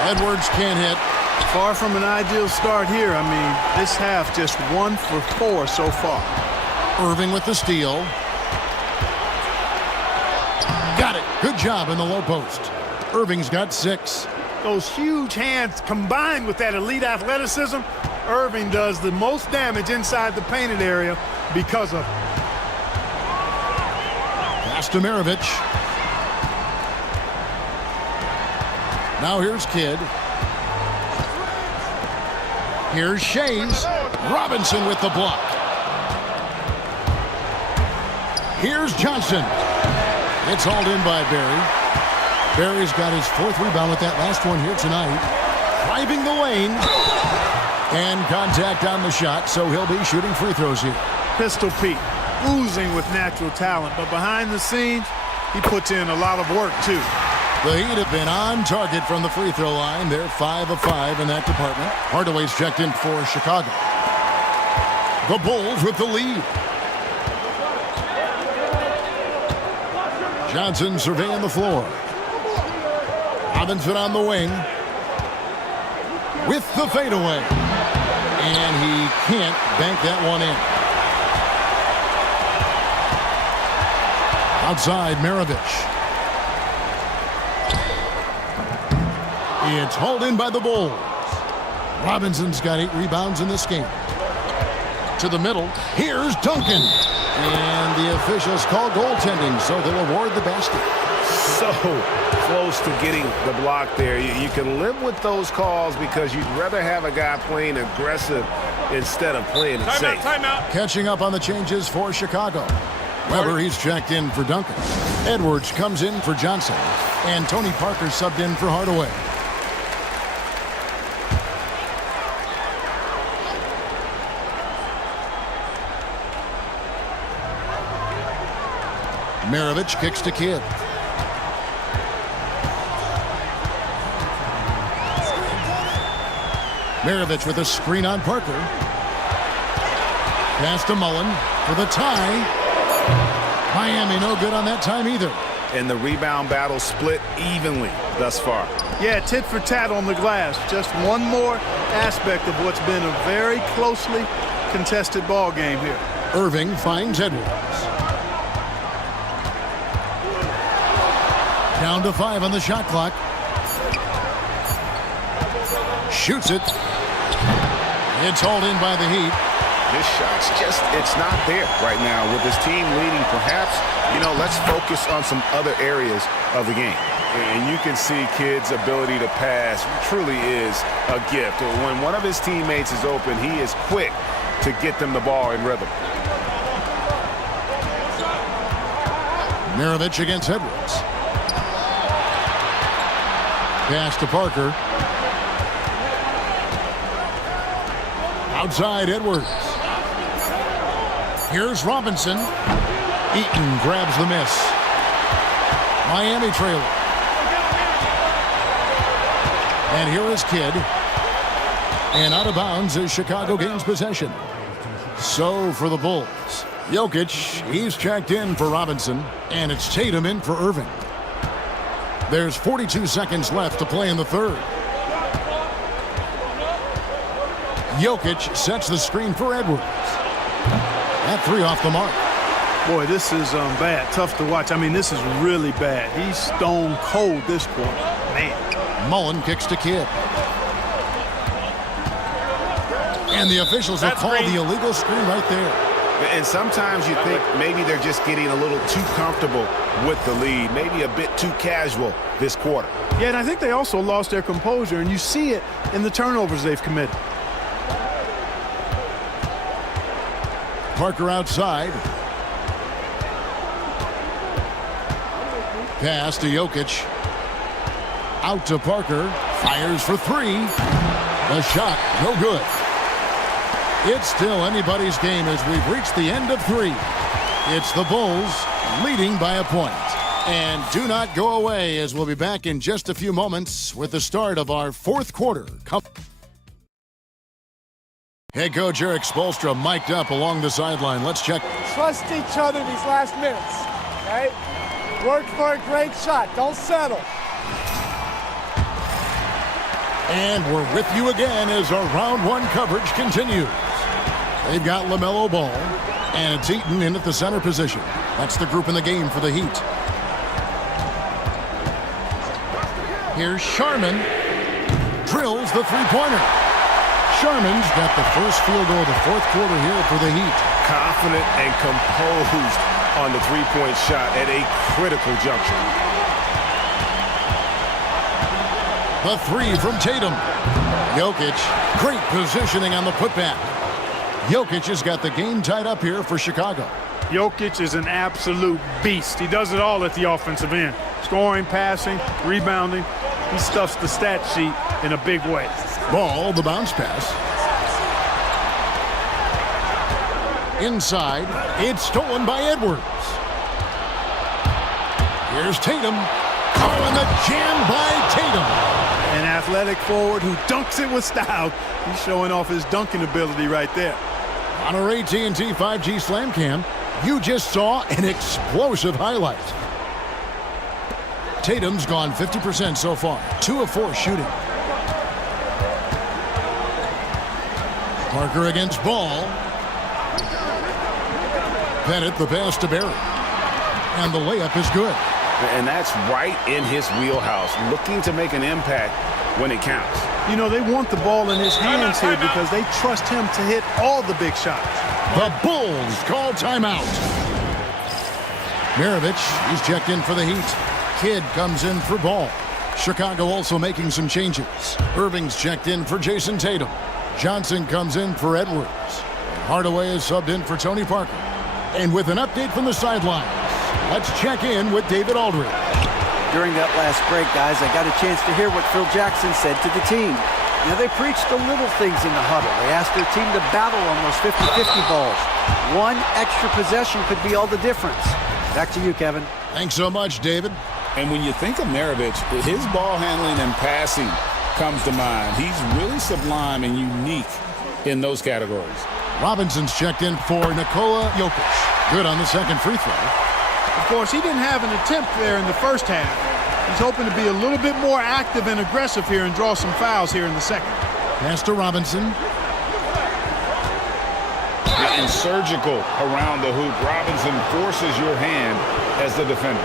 Edwards can't hit. Far from an ideal start here. I mean, this half just 1 for 4 so far. Irving with the steal. Got it. Good job in the low post. Irving's got 6. Those huge hands combined with that elite athleticism, Irving does the most damage inside the painted area because of it. Pass to Maravich. Now here's Kidd. Here's Shays. Robinson with the block. Here's Johnson. It's hauled in by Barry. Barry's got his 4th rebound with that last one here tonight. Driving the lane. And contact on the shot, so he'll be shooting free throws here. Pistol Pete, oozing with natural talent, but behind the scenes, he puts in a lot of work too. The Heat have been on target from the free throw line. They're 5 of 5 in that department. Hardaway's checked in for Chicago. The Bulls with the lead. Johnson surveying the floor. Robinson on the wing. With the fadeaway. And he can't bank that one in. Outside, Maravich. It's hauled in by the Bulls. Robinson's got 8 rebounds in this game. To the middle. Here's Duncan. And the officials call goaltending, so they'll award the basket. So close to getting the block there. You can live with those calls because you'd rather have a guy playing aggressive instead of playing it safe. Timeout. Catching up on the changes for Chicago. Weber, he's checked in for Duncan. Edwards comes in for Johnson. And Tony Parker subbed in for Hardaway. Maravich kicks to Kidd. Maravich with a screen on Parker. Pass to Mullen for the tie. Miami no good on that time either. And the rebound battle split evenly thus far. Yeah, tit for tat on the glass. Just one more aspect of what's been a very closely contested ball game here. Irving finds Edwards. Down to 5 on the shot clock. Shoots it. It's hauled in by the Heat. This shot's just, it's not there right now. With his team leading, perhaps, let's focus on some other areas of the game. And you can see Kidd's ability to pass truly is a gift. When one of his teammates is open, he is quick to get them the ball in rhythm. Maravich against Edwards. Pass to Parker. Outside Edwards. Here's Robinson. Eaton grabs the miss. Miami trailer. And here is Kidd. And out of bounds as Chicago gains possession. So for the Bulls, Jokic, he's checked in for Robinson. And it's Tatum in for Irving. There's 42 seconds left to play in the third. Jokic sets the screen for Edwards. That 3 off the mark. Boy, this is bad. Tough to watch. I mean, this is really bad. He's stone cold this quarter. Man. Mullen kicks to Kidd. And the officials have called the illegal screen right there. And sometimes you think maybe they're just getting a little too comfortable with the lead, maybe a bit too casual this quarter. Yeah, and I think they also lost their composure, and you see it in the turnovers they've committed. Parker outside. pass to Jokic. Out to Parker. Fires for three. The shot, no good. It's still anybody's game as we've reached the end of three. It's the Bulls leading by a point. And do not go away, as we'll be back in just a few moments with the start of our fourth quarter. Head coach Eric Spoelstra mic'd up along the sideline. Let's check. Trust each other these last minutes, okay? Work for a great shot. Don't settle. And we're with you again as our round one coverage continues. They've got LaMelo Ball, and it's Eaton in at the center position. That's the group in the game for the Heat. Here's Sharman. Drills the three-pointer. Sharman's got the first field goal of the fourth quarter here for the Heat. Confident and composed on the three-point shot at a critical juncture. The three from Tatum. Jokic, great positioning on the putback. Jokic has got the game tied up here for Chicago. Jokic is an absolute beast. He does it all at the offensive end. Scoring, passing, rebounding. He stuffs the stat sheet in a big way. Ball, the bounce pass. Inside, it's stolen by Edwards. Here's Tatum. Oh, and the jam by Tatum. An athletic forward who dunks it with style. He's showing off his dunking ability right there. On our AT&T 5G Slam Cam, you just saw an explosive highlight. Tatum's gone 50% so far, 2 of 4 shooting. Parker against Ball. Bennett the pass to Barry. And the layup is good. And that's right in his wheelhouse, looking to make an impact when it counts. You know, they want the ball in his hands here because they trust him to hit all the big shots. The Bulls call timeout. Maravich is checked in for the Heat. Kidd comes in for Ball. Chicago also making some changes. Irving's checked in for Jason Tatum. Johnson comes in for Edwards. Hardaway is subbed in for Tony Parker. And with an update from the sidelines, let's check in with David Aldridge. During that last break, guys, I got a chance to hear what Phil Jackson said to the team. Now, they preached the little things in the huddle. They asked their team to battle on those 50-50 balls. One extra possession could be all the difference. Back to you, Kevin. Thanks so much, David. And when you think of Maravich, his ball handling and passing comes to mind. He's really sublime and unique in those categories. Robinson's checked in for Nikola Jokic. Good on the second free throw. Of course, he didn't have an attempt there in the first half. He's hoping to be a little bit more active and aggressive here and draw some fouls here in the second. Pass to Robinson. And surgical around the hoop. Robinson forces your hand as the defender.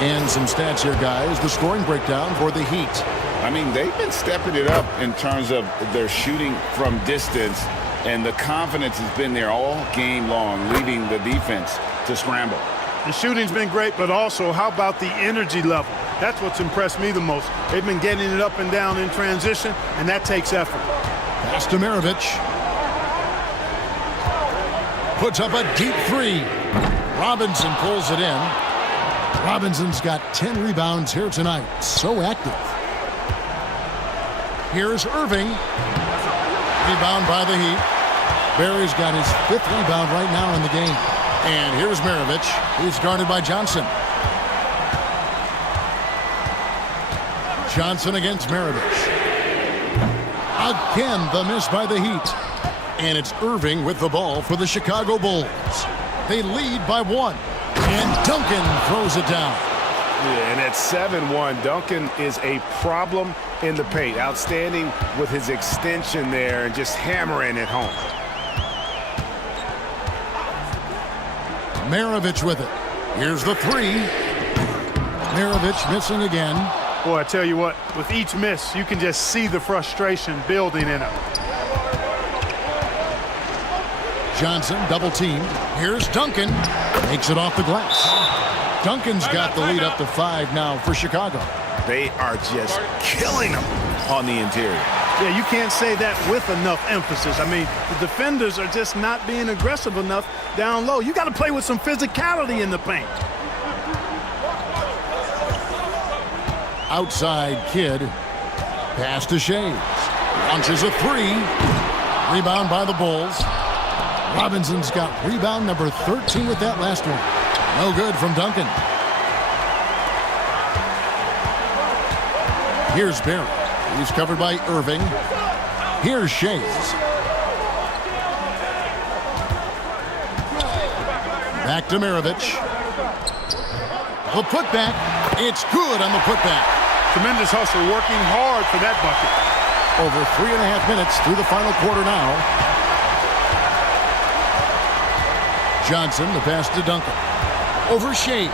And some stats here, guys. The scoring breakdown for the Heat. I mean, they've been stepping it up in terms of their shooting from distance, and the confidence has been there all game long, leading the defense to scramble. The shooting's been great, but also how about the energy level? That's what's impressed me the most. They've been getting it up and down in transition, and that takes effort. Pass to Maravich. Puts up a deep three. Robinson pulls it in. Robinson's got 10 rebounds here tonight. So active. Here's Irving. Rebound by the Heat. Barry's got his 5th rebound right now in the game. And here's Maravich. He's guarded by Johnson. Johnson against Maravich. Again, the miss by the Heat. And it's Irving with the ball for the Chicago Bulls. They lead by 1. And Duncan throws it down. Yeah, and at 7-1, Duncan is a problem in the paint. Outstanding with his extension there and just hammering it home. Maravich with it. Here's the three. Maravich missing again. Boy, I tell you what, with each miss, you can just see the frustration building in him. Johnson double teamed. Here's Duncan. Makes it off the glass. Duncan's got the lead up to 5 now for Chicago. They are just killing them on the interior. Yeah, you can't say that with enough emphasis. I mean, the defenders are just not being aggressive enough down low. You got to play with some physicality in the paint. Outside Kidd. Pass to Shays. Launches a three. Rebound by the Bulls. Robinson's got rebound number 13 with that last one. No good from Duncan. Here's Barry. He's covered by Irving. Here's Shays. Back to Maravich. The putback. It's good on the putback. Tremendous hustle, working hard for that bucket. Over 3.5 minutes through the final quarter now. Johnson, the pass to Duncan. Over Shays.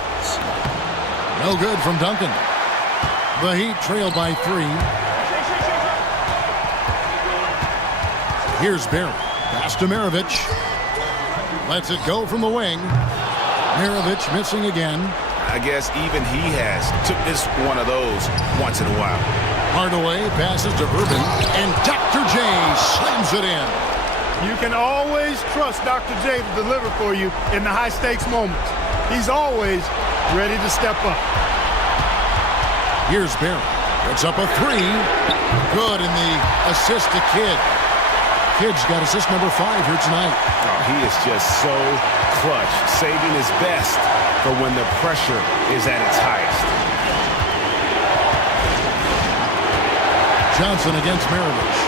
No good from Duncan. The Heat trail by 3. Here's Barry. Pass to Maravich. Lets it go from the wing. Maravich missing again. I guess even he has took this one of those once in a while. Hardaway passes to Irving, and Dr. J slams it in. You can always trust Dr. J to deliver for you in the high-stakes moments. He's always ready to step up. Here's Barry. Puts up a 3. Good in the assist to Kidd. Kidd's got assist number 5 here tonight. Oh, he is just so clutch, saving his best for when the pressure is at its highest. Johnson against Maravich.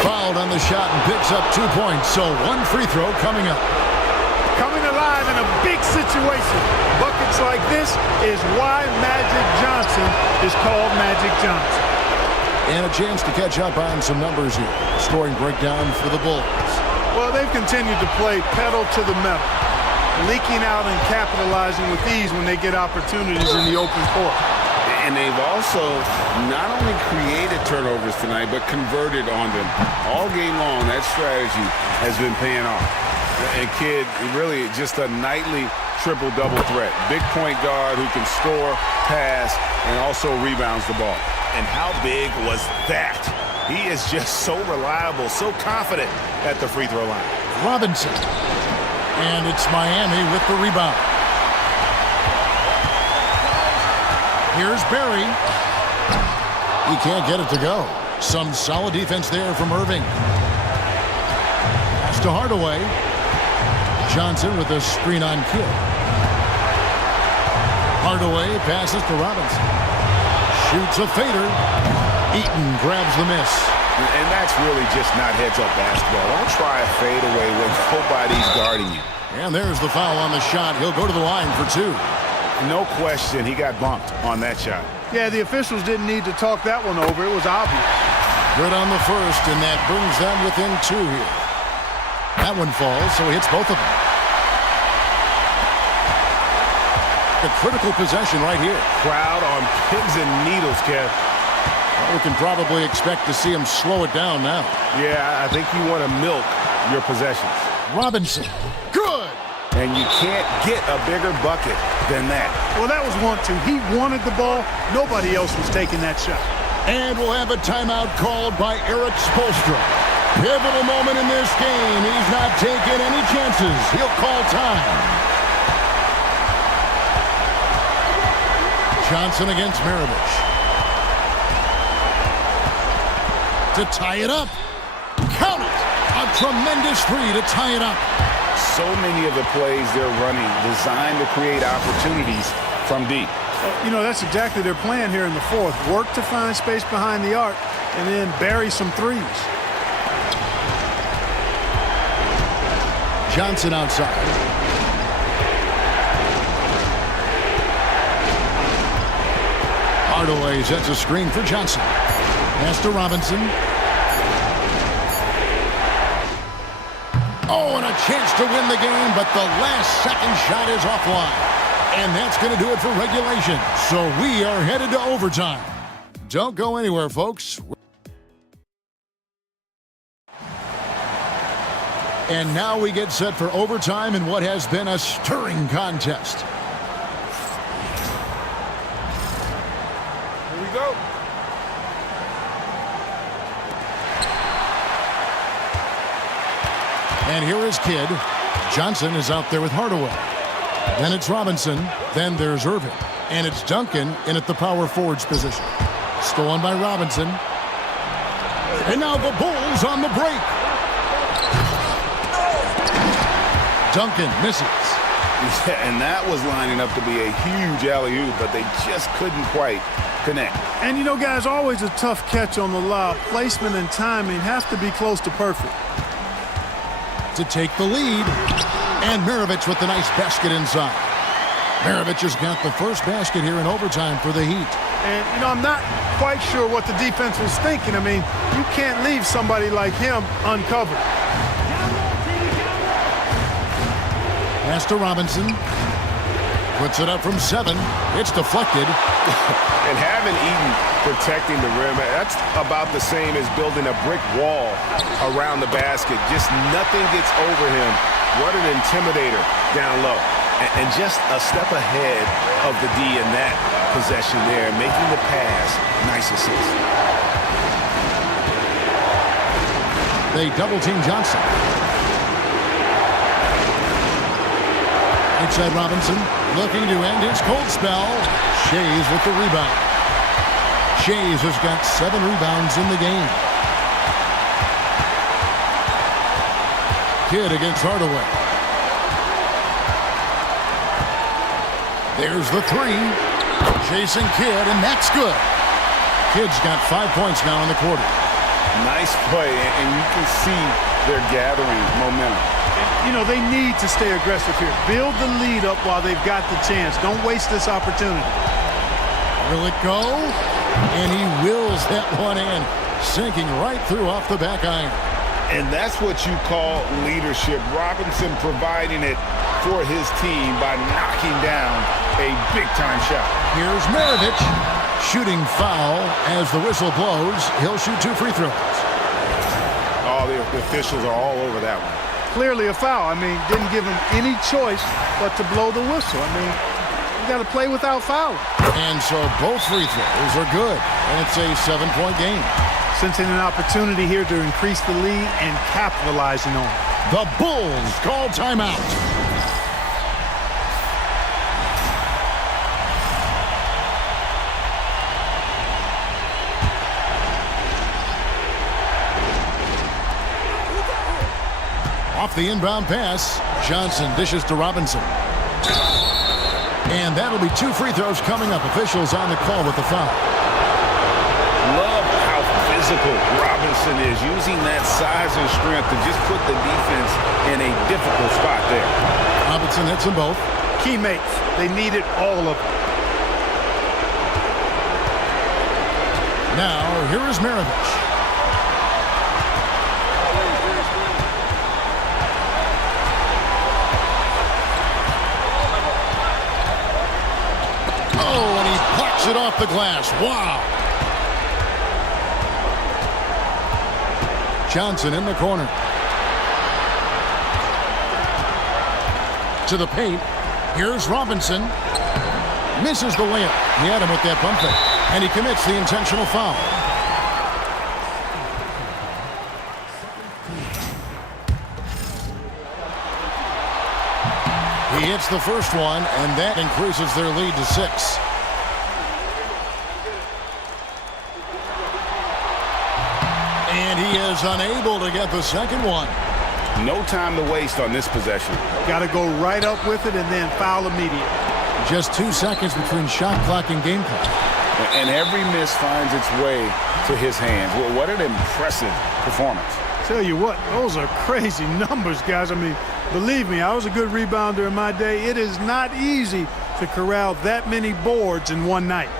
Fouled on the shot and picks up 2 points. So 1 free throw coming up. Coming alive in a big situation. Buckets like this is why Magic Johnson is called Magic Johnson. And a chance to catch up on some numbers here. Scoring breakdown for the Bulls. Well, they've continued to play pedal to the metal, leaking out and capitalizing with ease when they get opportunities in the open court. And they've also not only created turnovers tonight, but converted on them. All game long, that strategy has been paying off. And Kidd, really just a nightly triple-double threat. Big point guard who can score, pass, and also rebounds the ball. And how big was that? He is just so reliable, so confident at the free throw line. Robinson. And it's Miami with the rebound. Here's Barry. He can't get it to go. Some solid defense there from Irving. Pass to Hardaway. Johnson with a screen on Kidd. Hardaway passes to Robinson. Shoots a fader. Eaton grabs the miss. And that's really just not heads-up basketball. Don't try a fadeaway when nobody's guarding you. And there's the foul on the shot. He'll go to the line for 2. No question, he got bumped on that shot. Yeah, the officials didn't need to talk that one over. It was obvious. Good on the first, and that brings them within 2 here. That one falls, so he hits both of them. A critical possession right here. Crowd on pins and needles, Kev. Well, we can probably expect to see him slow it down now. Yeah, I think you want to milk your possessions. Robinson. Good! And you can't get a bigger bucket than that. Well, that was 1-2. He wanted the ball. Nobody else was taking that shot. And we'll have a timeout called by Eric Spoelstra. Pivotal moment in this game. He's not taking any chances. He'll call time. Johnson against Maravich. To tie it up. Count it! A tremendous 3 to tie it up. So many of the plays they're running designed to create opportunities from deep. You know, that's exactly their plan here in the fourth. Work to find space behind the arc and then bury some threes. Johnson outside. Hardaway sets a screen for Johnson. Pass to Robinson. Oh, and a chance to win the game, but the last second shot is offline. And that's going to do it for regulation. So we are headed to overtime. Don't go anywhere, folks. And now we get set for overtime in what has been a stirring contest. Here we go. And here is Kidd. Johnson is out there with Hardaway. Then it's Robinson. Then there's Irving. And it's Duncan in at the power forwards position. Stolen by Robinson. And now the Bulls on the break. Duncan misses. Yeah, and that was lining up to be a huge alley-oop, but they just couldn't quite connect. And, you know, guys, always a tough catch on the lob. Placement and timing have to be close to perfect. To take the lead. And Maravich with the nice basket inside. Maravich has got the first basket here in overtime for the Heat. And, you know, I'm not quite sure what the defense was thinking. I mean, you can't leave somebody like him uncovered. Pass to Robinson. Puts it up from 7. It's deflected. And having Eaton protecting the rim, that's about the same as building a brick wall around the basket. Just nothing gets over him. What an intimidator down low. And just a step ahead of the D in that possession there, making the pass. Nice assist. They double-team Johnson. Outside Robinson, looking to end his cold spell. Shays with the rebound. Shays has got 7 rebounds in the game. Kidd against Hardaway. There's the 3. Chasing Kidd, and that's good. Kidd's got 5 points now in the quarter. Nice play, and you can see they're gathering momentum. You know, they need to stay aggressive here. Build the lead up while they've got the chance. Don't waste this opportunity. Will it go? And he wills that one in, sinking right through off the back iron. And that's what you call leadership. Robinson providing it for his team by knocking down a big-time shot. Here's Maravich. Shooting foul as the whistle blows. He'll shoot 2 free throws. Oh, the officials are all over that one. Clearly a foul. I mean, didn't give him any choice but to blow the whistle. I mean, you got to play without fouling. And so both free throws are good. And it's a 7-point game. Sensing an opportunity here to increase the lead and capitalizing on it. The Bulls call timeout. Off the inbound pass, Johnson dishes to Robinson. And that'll be 2 free throws coming up. Officials on the call with the foul. Love how physical Robinson is, using that size and strength to just put the defense in a difficult spot there. Robinson hits them both. Teammates, they needed all of them. Now, here is Maravich. Oh, and he plucks it off the glass. Wow. Johnson in the corner. To the paint. Here's Robinson. Misses the layup. He had him with that pump fake. And he commits the intentional foul. He hits the first one, and that increases their lead to 6. And he is unable to get the second one. No time to waste on this possession. Got to go right up with it and then foul immediately. Just 2 seconds between shot clock and game clock. And every miss finds its way to his hands. Well, what an impressive performance. Tell you what, those are crazy numbers, guys. I mean, believe me, I was a good rebounder in my day. It is not easy to corral that many boards in one night.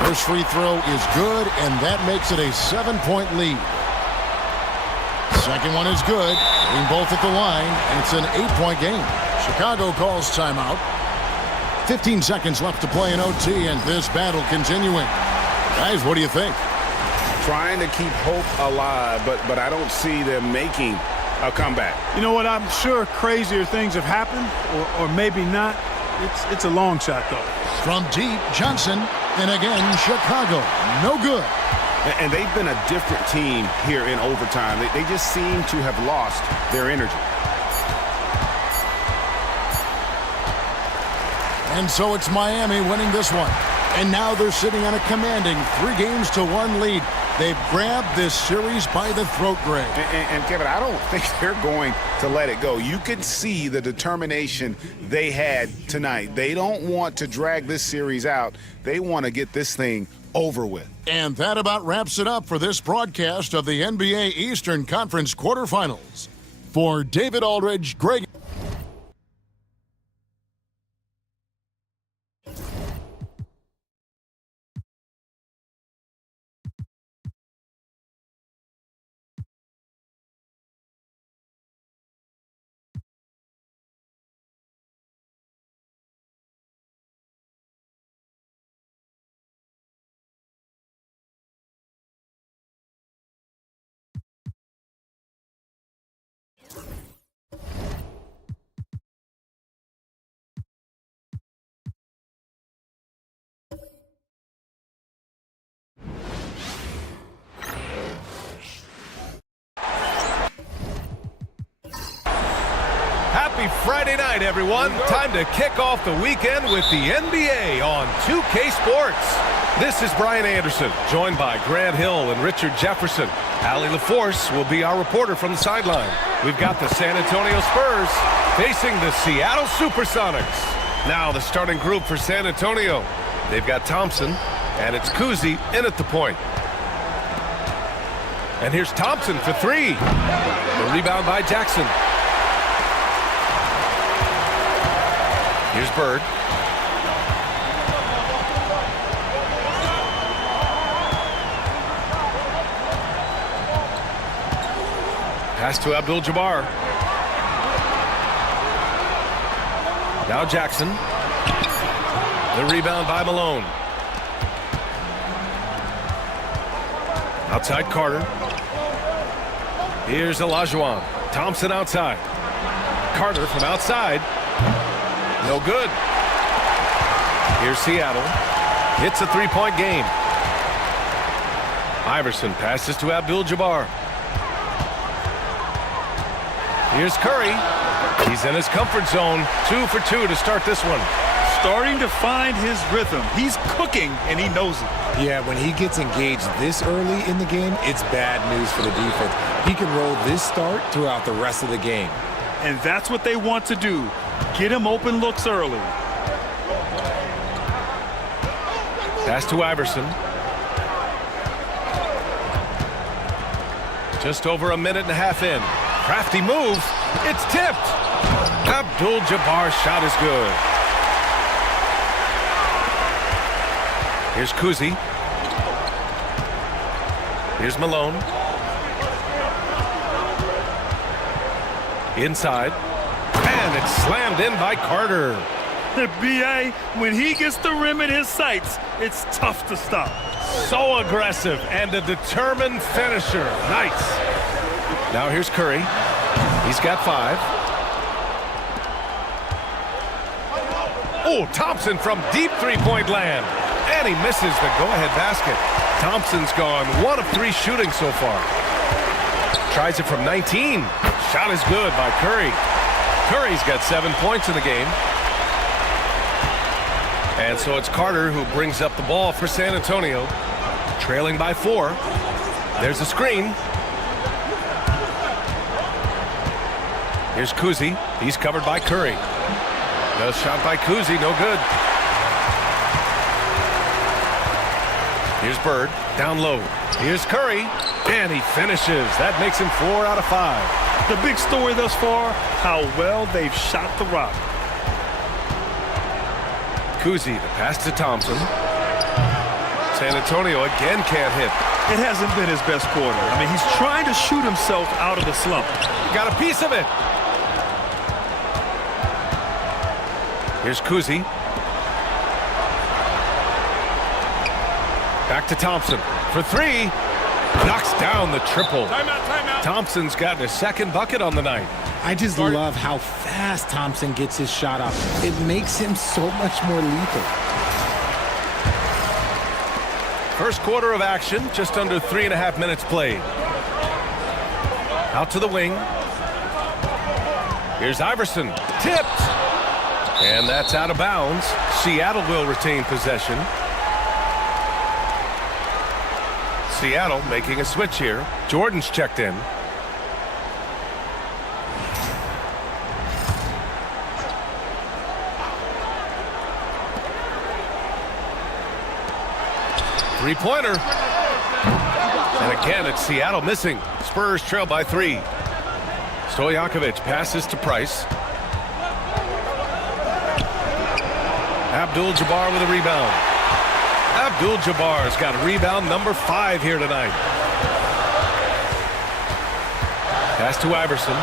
First free throw is good, and that makes it a 7-point lead. Second one is good. Getting both at the line, and it's an 8-point game. Chicago calls timeout. 15 seconds left to play in OT, and this battle continuing. Guys, what do you think? Trying to keep hope alive, but I don't see them making a comeback. You know what? I'm sure crazier things have happened, or maybe not. It's a long shot, though. From deep, Johnson, and again, Chicago. No good. And they've been a different team here in overtime. They just seem to have lost their energy. And so it's Miami winning this one. And now they're sitting on a commanding 3-1 lead. They've grabbed this series by the throat, Greg. And Kevin, I don't think they're going to let it go. You can see the determination they had tonight. They don't want to drag this series out. They want to get this thing over with. And that about wraps it up for this broadcast of the NBA Eastern Conference quarterfinals. For David Aldridge, Greg. Happy Friday night, everyone. Time to kick off the weekend with the NBA on 2K Sports. This is Brian Anderson, joined by Grant Hill and Richard Jefferson. Allie LaForce will be our reporter from the sideline. We've got the San Antonio Spurs facing the Seattle Supersonics. Now the starting group for San Antonio. They've got Thompson, and it's Cousy in at the point. And here's Thompson for three. The rebound by Jackson. Here's Bird. Pass to Abdul-Jabbar. Now Jackson. The rebound by Malone. Outside Carter. Here's Olajuwon. Thompson outside. Carter from outside. No good. Here's Seattle. Hits a three-point game. Iverson passes to Abdul-Jabbar. Here's Curry. He's in his comfort zone. 2 for 2 to start this one. Starting to find his rhythm. He's cooking, and he knows it. Yeah, when he gets engaged this early in the game, it's bad news for the defense. He can roll this start throughout the rest of the game. And that's what they want to do. Get him open looks early. Pass to Iverson. Just over a minute and a half in. Crafty move. It's tipped. Abdul-Jabbar's shot is good. Here's Cousy. Here's Malone. Inside. And it's slammed in by Carter. B.A., when he gets the rim in his sights, it's tough to stop. So aggressive and a determined finisher. Nice. Now here's Curry. He's got 5. Oh, Thompson from deep three-point land. And he misses the go-ahead basket. Thompson's gone 1 of 3 shooting so far. Tries it from 19. Shot is good by Curry. Curry's got 7 points in the game. And so it's Carter who brings up the ball for San Antonio. Trailing by 4. There's a screen. Here's Cousy. He's covered by Curry. No shot by Cousy. No good. Here's Bird. Down low. Here's Curry. And he finishes. That makes him 4 out of 5. The big story thus far, how well they've shot the rock. Cousy, the pass to Thompson. San Antonio again can't hit. It hasn't been his best quarter. I mean, he's trying to shoot himself out of the slump. Got a piece of it. Here's Cousy. Back to Thompson for 3. Knocks down the triple. Timeout. Thompson's gotten his second bucket on the night. I just love how fast Thompson gets his shot off. It makes him so much more lethal. First quarter of action, just under 3.5 minutes played. Out to the wing. Here's Iverson. Tipped. And that's out of bounds. Seattle will retain possession. Seattle making a switch here. Jordan's checked in. Three-pointer. And again, it's Seattle missing. Spurs trail by 3. Stojakovic passes to Price. Abdul-Jabbar with a rebound. Abdul-Jabbar's got rebound number 5 here tonight. Pass to Iverson.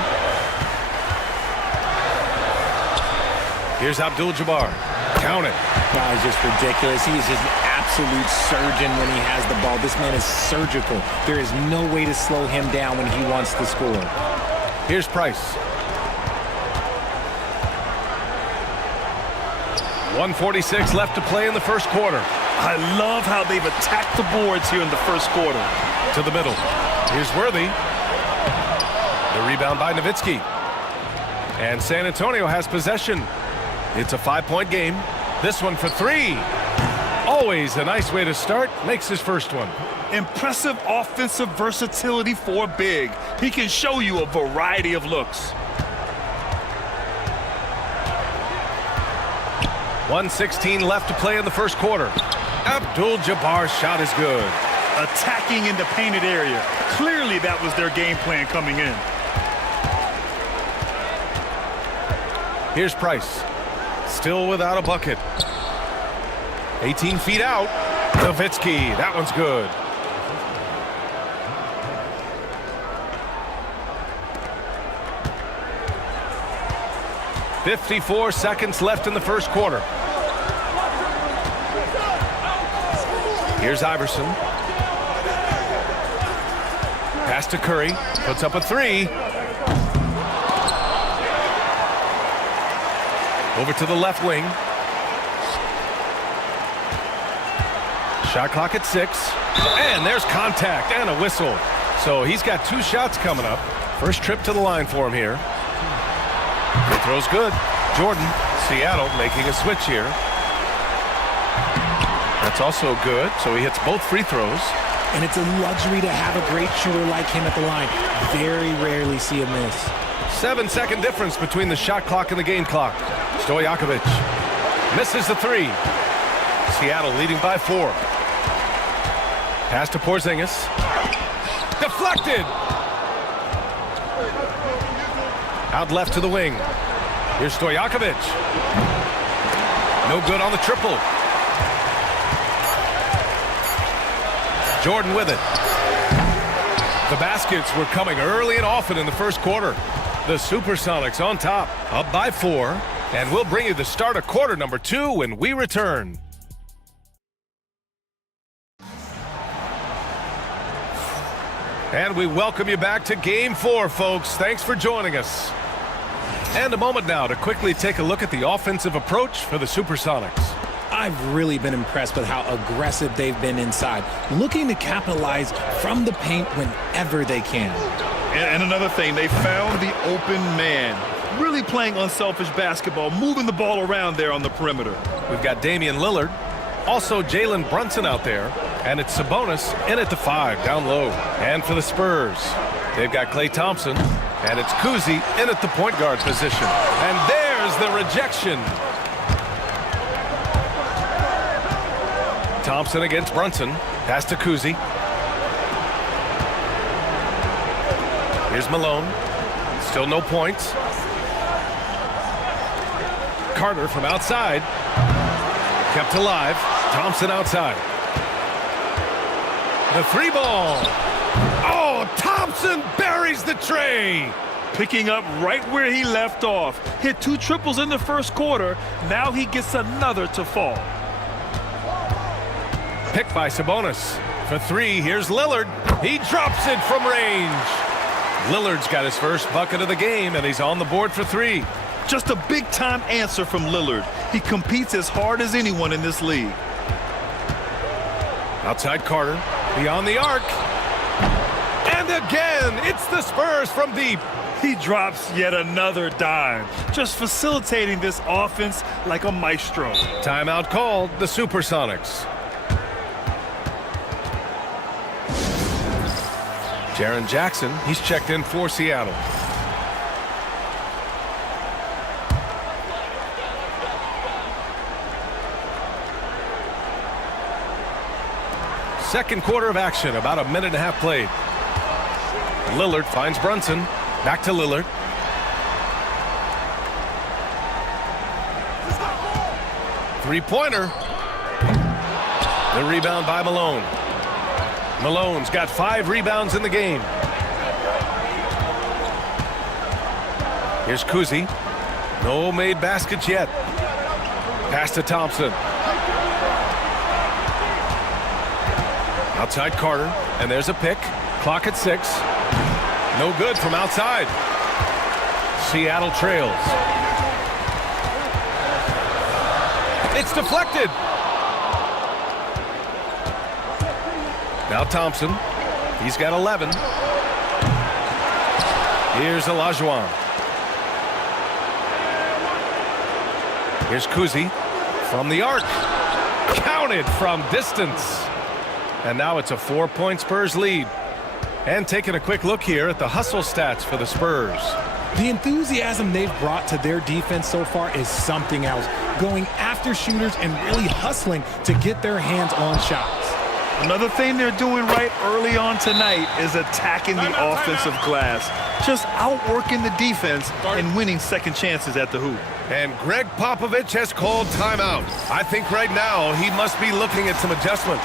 Here's Abdul-Jabbar. Count it. Wow, he's just ridiculous. He is just an absolute surgeon when he has the ball. This man is surgical. There is no way to slow him down when he wants to score. Here's Price. 1:46 left to play in the first quarter. I love how they've attacked the boards here in the first quarter. To the middle. Here's Worthy. The rebound by Nowitzki. And San Antonio has possession. It's a 5-point game. This one for 3. Always a nice way to start. Makes his first one. Impressive offensive versatility for big. He can show you a variety of looks. 1:16 left to play in the first quarter. Abdul-Jabbar's shot is good. Attacking in the painted area. Clearly that was their game plan coming in. Here's Price. Still without a bucket. 18 feet out. Nowitzki. That one's good. .54 seconds left in the first quarter. Here's Iverson. Pass to Curry. Puts up a 3. Over to the left wing. Shot clock at 6. And there's contact and a whistle. So he's got 2 shots coming up. First trip to the line for him here. Free throw's good. Jordan, Seattle making a switch here. That's also good. So he hits both free throws. And it's a luxury to have a great shooter like him at the line. Very rarely see a miss. 7-second difference between the shot clock and the game clock. Stojakovic misses the 3. Seattle leading by 4. Pass to Porzingis. Deflected. Out left to the wing. Here's Stojakovic. No good on the triple. Jordan with it. The baskets were coming early and often in the first quarter. The Supersonics on top, up by 4. And we'll bring you the start of quarter number 2 when we return. And we welcome you back to Game 4, folks. Thanks for joining us. And a moment now to quickly take a look at the offensive approach for the Supersonics. I've really been impressed with how aggressive they've been inside, looking to capitalize from the paint whenever they can. And another thing, they found the open man. Really playing unselfish basketball, moving the ball around there on the perimeter. We've got Damian Lillard, also Jalen Brunson out there, and it's Sabonis in at the 5, down low. And for the Spurs, they've got Klay Thompson, and it's Kuzi in at the point guard position. And there's the rejection. Thompson against Brunson. Pass to Kuzi. Here's Malone. Still no points. Carter from outside. Kept alive. Thompson outside. The 3 ball. Oh, Thompson buries the tray. Picking up right where he left off. Hit 2 triples in the first quarter. Now he gets another to fall. Picked by Sabonis. For 3, here's Lillard. He drops it from range. Lillard's got his first bucket of the game, and he's on the board for 3. Just a big-time answer from Lillard. He competes as hard as anyone in this league. Outside Carter, beyond the arc. And again, it's the Spurs from deep. He drops yet another dime, just facilitating this offense like a maestro. Timeout called, the Supersonics. Jaren Jackson, he's checked in for Seattle. Second quarter of action, about a minute and a half played. Lillard finds Brunson. Back to Lillard. Three-pointer. The rebound by Malone. Malone's got 5 rebounds in the game. Here's Kuzi. No made baskets yet. Pass to Thompson. Outside Carter, and there's a pick. Clock at 6. No good from outside. Seattle trails. It's deflected. Now Thompson. He's got 11. Here's Olajuwon. Here's Kuzi from the arc. Counted from distance. And now it's a 4-point Spurs lead. And taking a quick look here at the hustle stats for the Spurs. The enthusiasm they've brought to their defense so far is something else. Going after shooters and really hustling to get their hands on shots. Another thing they're doing right early on tonight is attacking the offensive glass. Just outworking the defense and winning second chances at the hoop. And Greg Popovich has called timeout. I think right now he must be looking at some adjustments.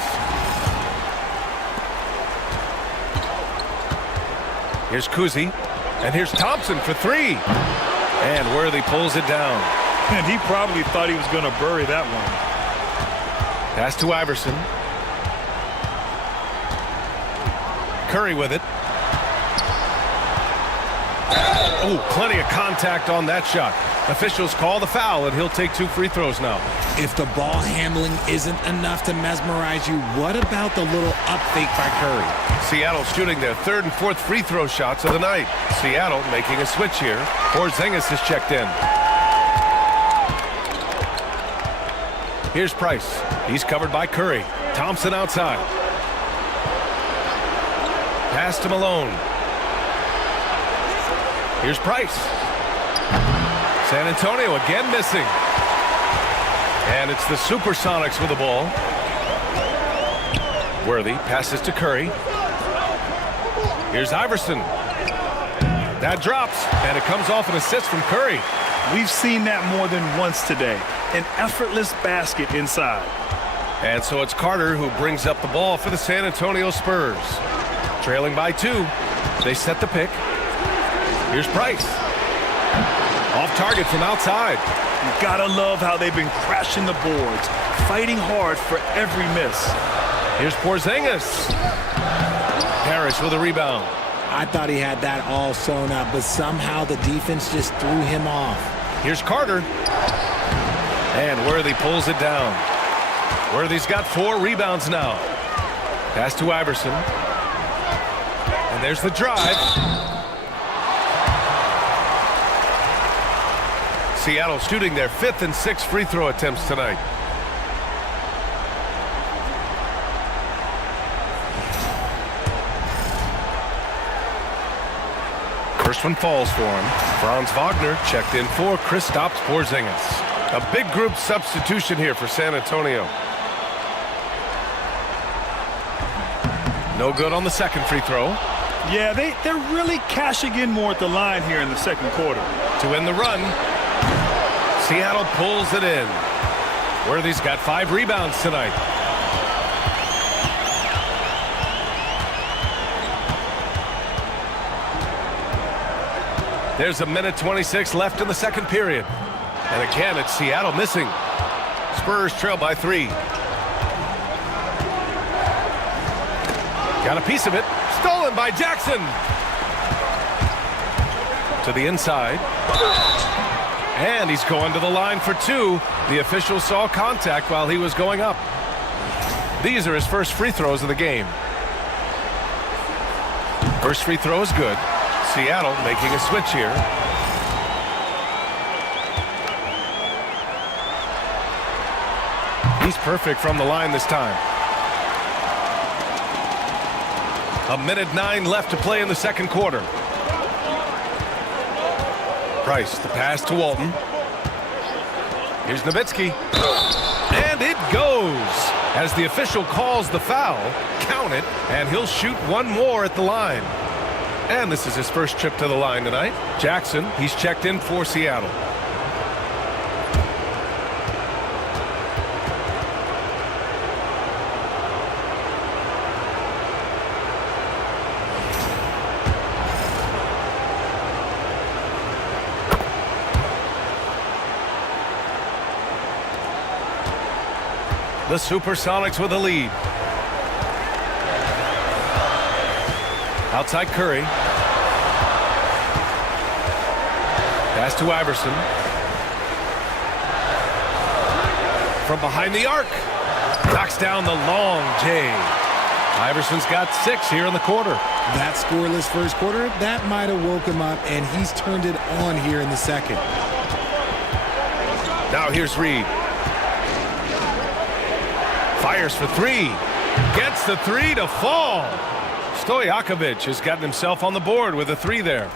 Here's Kuzi, and here's Thompson for 3. And Worthy pulls it down. And he probably thought he was going to bury that one. Pass to Iverson. Curry with it. Oh, plenty of contact on that shot. Officials call the foul, and he'll take 2 free throws now. If the ball handling isn't enough to mesmerize you, what about the little up fake by Curry? Seattle shooting their 3rd and 4th free throw shots of the night. Seattle making a switch here. Porzingis is checked in. Here's Price. He's covered by Curry. Thompson outside. Pass to Malone. Here's Price. San Antonio again missing. And it's the Supersonics with the ball. Worthy passes to Curry. Here's Iverson. That drops, and it comes off an assist from Curry. We've seen that more than once today. An effortless basket inside. And so it's Carter who brings up the ball for the San Antonio Spurs. Trailing by 2. They set the pick. Here's Price. Off target from outside. You gotta love how they've been crashing the boards, fighting hard for every miss. Here's Porzingis. Harris with a rebound. I thought he had that all sewn up, but somehow the defense just threw him off. Here's Carter. And Worthy pulls it down. Worthy's got 4 rebounds now. Pass to Iverson. And there's the drive. Seattle shooting their 5th and 6th free throw attempts tonight. First one falls for him. Franz Wagner checked in for Kristaps Porzingis. A big group substitution here for San Antonio. No good on the second free throw. Yeah, they're really cashing in more at the line here in the second quarter. To end the run, Seattle pulls it in. Worthy's got 5 rebounds tonight. There's a minute 26 left in the second period. And again, it's Seattle missing. Spurs trail by 3. Got a piece of it. Stolen by Jackson. To the inside. And he's going to the line for 2. The official saw contact while he was going up. These are his first free throws of the game. First free throw is good. Seattle making a switch here. He's perfect from the line this time. 1:09 left to play in the second quarter. Price, the pass to Walton. Here's Nowitzki. And it goes. As the official calls the foul, count it, and he'll shoot one more at the line. And this is his first trip to the line tonight. Jackson, he's checked in for Seattle. The Supersonics with a lead. Outside Curry. Pass to Iverson. From behind the arc. Knocks down the long J. Iverson's got 6 here in the quarter. That scoreless first quarter, that might have woke him up, and he's turned it on here in the second. Now here's Reed. Fires for 3. Gets the 3 to fall. Stojakovic has gotten himself on the board with a 3 there.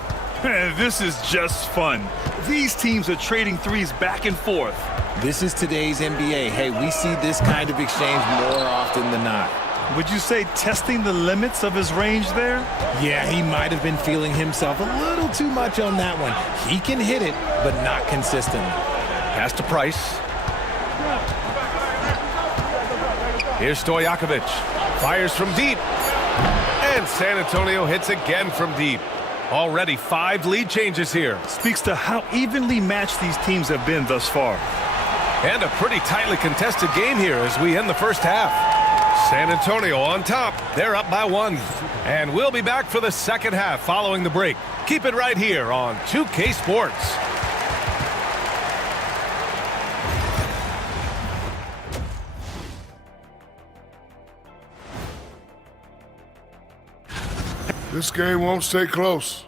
This is just fun. These teams are trading threes back and forth. This is today's NBA. Hey, we see this kind of exchange more often than not. Would you say testing the limits of his range there? Yeah, he might have been feeling himself a little too much on that one. He can hit it, but not consistently. Pass to Price. Here's Stojakovic. Fires from deep. And San Antonio hits again from deep. Already 5 lead changes here. Speaks to how evenly matched these teams have been thus far. And a pretty tightly contested game here as we end the first half. San Antonio on top. They're up by 1. And we'll be back for the second half following the break. Keep it right here on 2K Sports. This game won't stay close.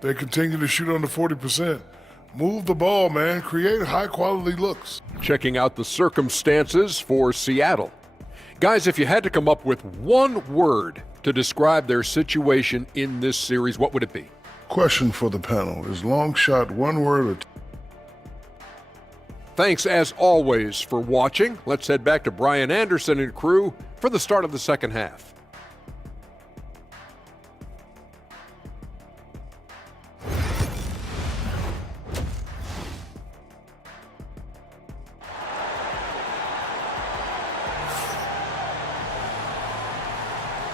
They continue to shoot under 40%. Move the ball, man. Create high-quality looks. Checking out the circumstances for Seattle. Guys, if you had to come up with one word to describe their situation in this series, what would it be? Question for the panel. Is long shot one word or Thanks, as always, for watching. Let's head back to Brian Anderson and crew for the start of the second half.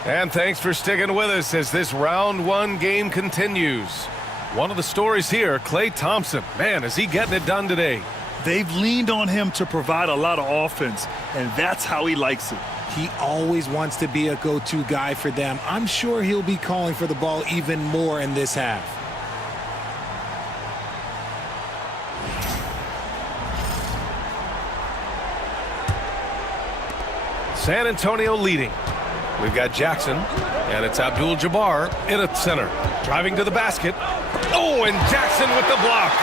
And thanks for sticking with us as this round 1 game continues. One of the stories here, Klay Thompson. Man, is he getting it done today. They've leaned on him to provide a lot of offense, and that's how he likes it. He always wants to be a go-to guy for them. I'm sure he'll be calling for the ball even more in this half. San Antonio leading. We've got Jackson, and it's Abdul-Jabbar in at center. Driving to the basket. Oh, and Jackson with the block.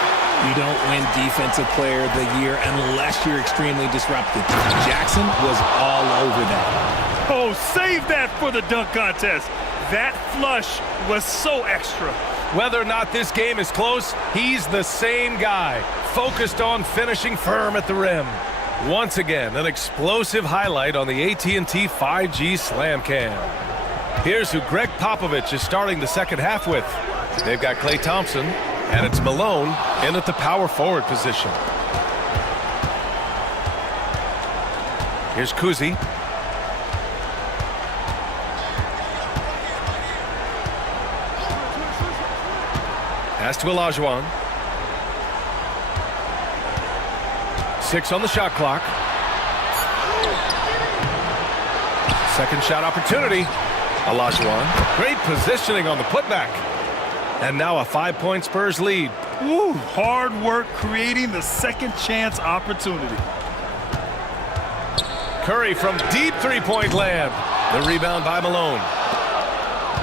You don't win Defensive Player of the Year unless you're extremely disruptive. Jackson was all over that. Oh, save that for the dunk contest. That flush was so extra. Whether or not this game is close, he's the same guy, focused on finishing firm at the rim. Once again, an explosive highlight on the AT&T 5G Slam Cam. Here's who Greg Popovich is starting the second half with. They've got Klay Thompson, and it's Malone in at the power forward position. Here's Kuzi. Pass to Olajuwon. 6 on the shot clock. Second shot opportunity. Olajuwon. Great positioning on the putback. And now a 5-point Spurs lead. Woo, hard work creating the second chance opportunity. Curry from deep 3-point land. The rebound by Malone.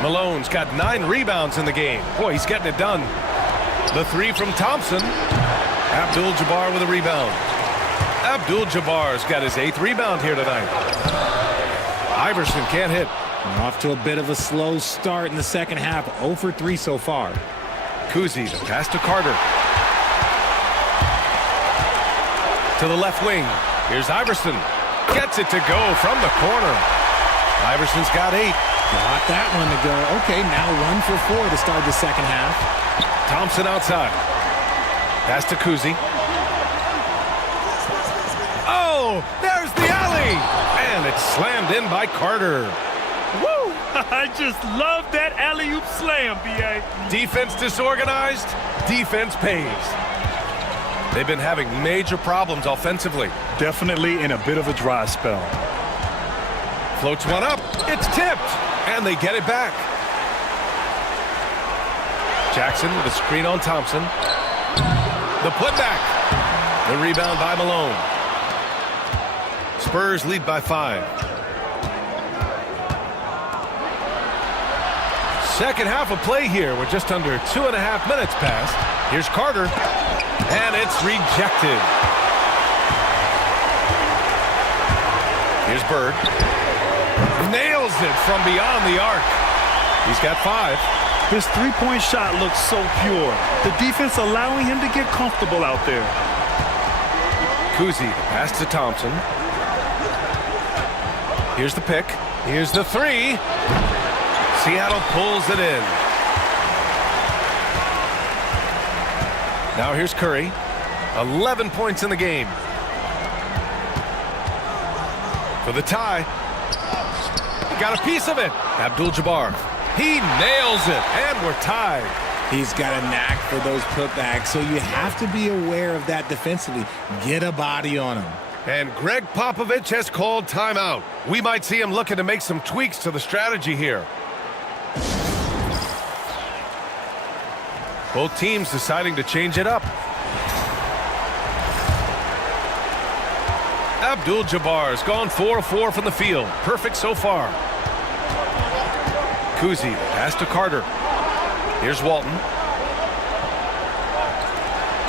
Malone's got 9 rebounds in the game. Boy, he's getting it done. The 3 from Thompson. Abdul-Jabbar with a rebound. Abdul-Jabbar's got his 8th rebound here tonight. Iverson can't hit. Off to a bit of a slow start in the second half. 0 for 3 so far. Kuzi, the pass to Carter. To the left wing. Here's Iverson. Gets it to go from the corner. Iverson's got 8. Got that one to go. Okay, now 1 for 4 to start the second half. Thompson outside. Pass to Kuzi. Oh, there's the alley. And it's slammed in by Carter. Woo! I just love that alley-oop slam, B.A. Defense disorganized, defense pays. They've been having major problems offensively. Definitely in a bit of a dry spell. Floats one up. It's tipped. And they get it back. Jackson with a screen on Thompson. The putback. The rebound by Malone. Spurs lead by 5. Second half of play here. We're just under 2.5 minutes past. Here's Carter. And it's rejected. Here's Bird. Nails it from beyond the arc. He's got 5. His three-point shot looks so pure. The defense allowing him to get comfortable out there. Kuzi, pass to Thompson. Here's the pick. Here's the 3. Seattle pulls it in. Now here's Curry. 11 points in the game. For the tie. Got a piece of it. Abdul-Jabbar. He nails it, and we're tied. He's got a knack for those putbacks, so you have to be aware of that defensively. Get a body on him. And Greg Popovich has called timeout. We might see him looking to make some tweaks to the strategy here. Both teams deciding to change it up. Abdul-Jabbar's gone 4 of 4 from the field. Perfect so far. Kuzi, pass to Carter. Here's Walton.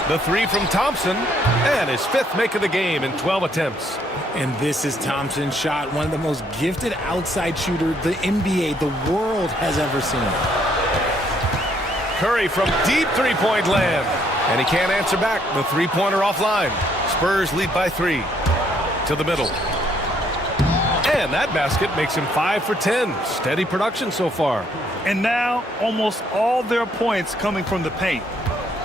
The 3 from Thompson, and his 5th make of the game in 12 attempts. And this is Thompson's shot, one of the most gifted outside shooter the NBA, the world has ever seen. Curry from deep three-point land, and he can't answer back. The three-pointer offline. Spurs lead by 3. To the middle. And that basket makes him 5 for 10. Steady production so far. And now almost all their points coming from the paint.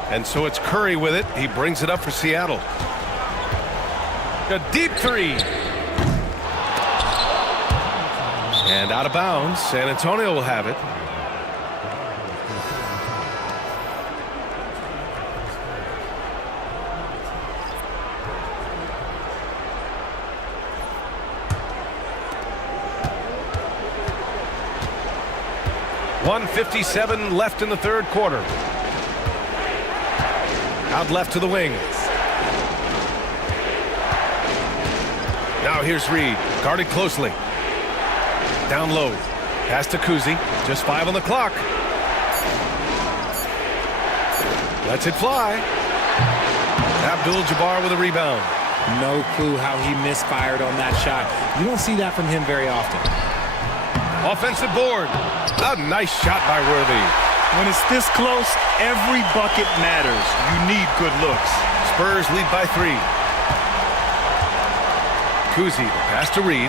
And so it's Curry with it. He brings it up for Seattle. A deep 3. And out of bounds. San Antonio will have it. .157 left in the third quarter. Out left to the wing. Now here's Reed, guarded closely. Down low. Pass to Kuzi. Just 5 on the clock. Lets it fly. Abdul-Jabbar with a rebound. No clue how he misfired on that shot. You don't see that from him very often. Offensive board. A nice shot by Worthy. When it's this close, every bucket matters. You need good looks. Spurs lead by 3. Kuzi, the pass to Reed.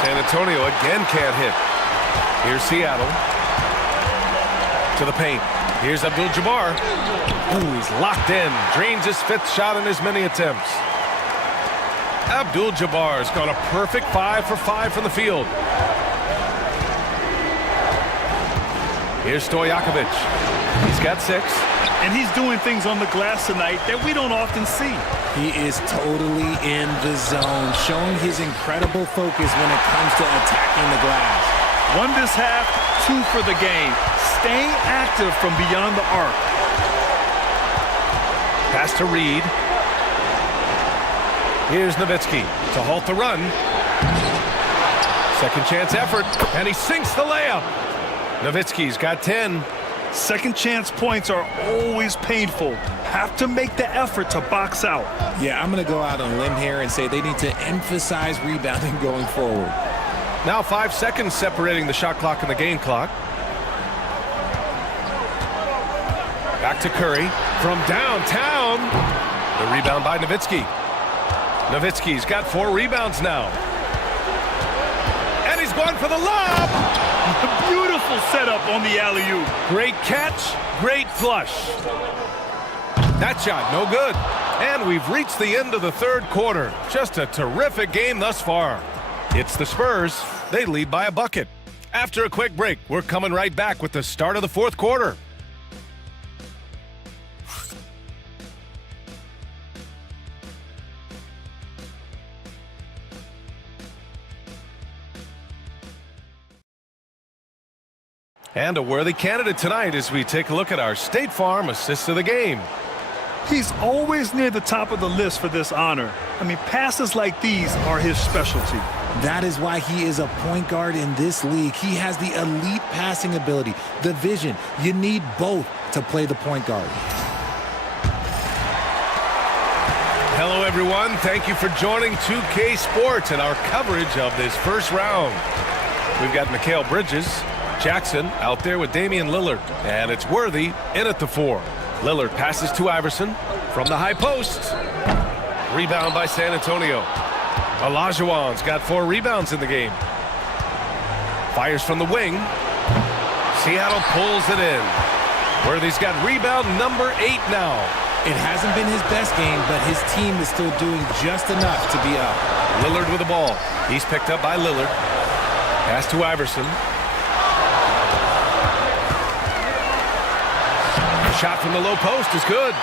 San Antonio again can't hit. Here's Seattle. To the paint. Here's Abdul-Jabbar. Ooh, he's locked in. Drains his 5th shot in as many attempts. Abdul-Jabbar's got a perfect 5 for 5 from the field. Here's Stojakovic. He's got 6. And he's doing things on the glass tonight that we don't often see. He is totally in the zone, showing his incredible focus when it comes to attacking the glass. 1 this half, 2 for the game. Staying active from beyond the arc. Pass to Reed. Here's Nowitzki to halt the run. Second chance effort, and he sinks the layup. Nowitzki's got 10. Second chance points are always painful. Have to make the effort to box out. Yeah, I'm going to go out on a limb here and say they need to emphasize rebounding going forward. Now 5 seconds separating the shot clock and the game clock. Back to Curry from downtown. The rebound by Nowitzki. Nowitzki's got 4 rebounds now. And he's going for the lob. Beautiful setup on the alley-oop. Great catch, great flush. That shot, no good. And we've reached the end of the third quarter. Just a terrific game thus far. It's the Spurs. They lead by a bucket. After a quick break, we're coming right back with the start of the fourth quarter. And a worthy candidate tonight as we take a look at our State Farm Assist of the Game. He's always near the top of the list for this honor. I mean, passes like these are his specialty. That is why he is a point guard in this league. He has the elite passing ability, the vision. You need both to play the point guard. Hello, everyone. Thank you for joining 2K Sports and our coverage of this first round. We've got Mikal Bridges, Jackson out there with Damian Lillard, and it's Worthy in at the 4. Lillard passes to Iverson from the high post. Rebound by San Antonio. Olajuwon's got 4 rebounds in the game. Fires from the wing. Seattle pulls it in. Worthy's got rebound number 8 now. It hasn't been his best game, but his team is still doing just enough to be up. Lillard with the ball. He's picked up by Lillard. Pass to Iverson. Shot from the low post is good.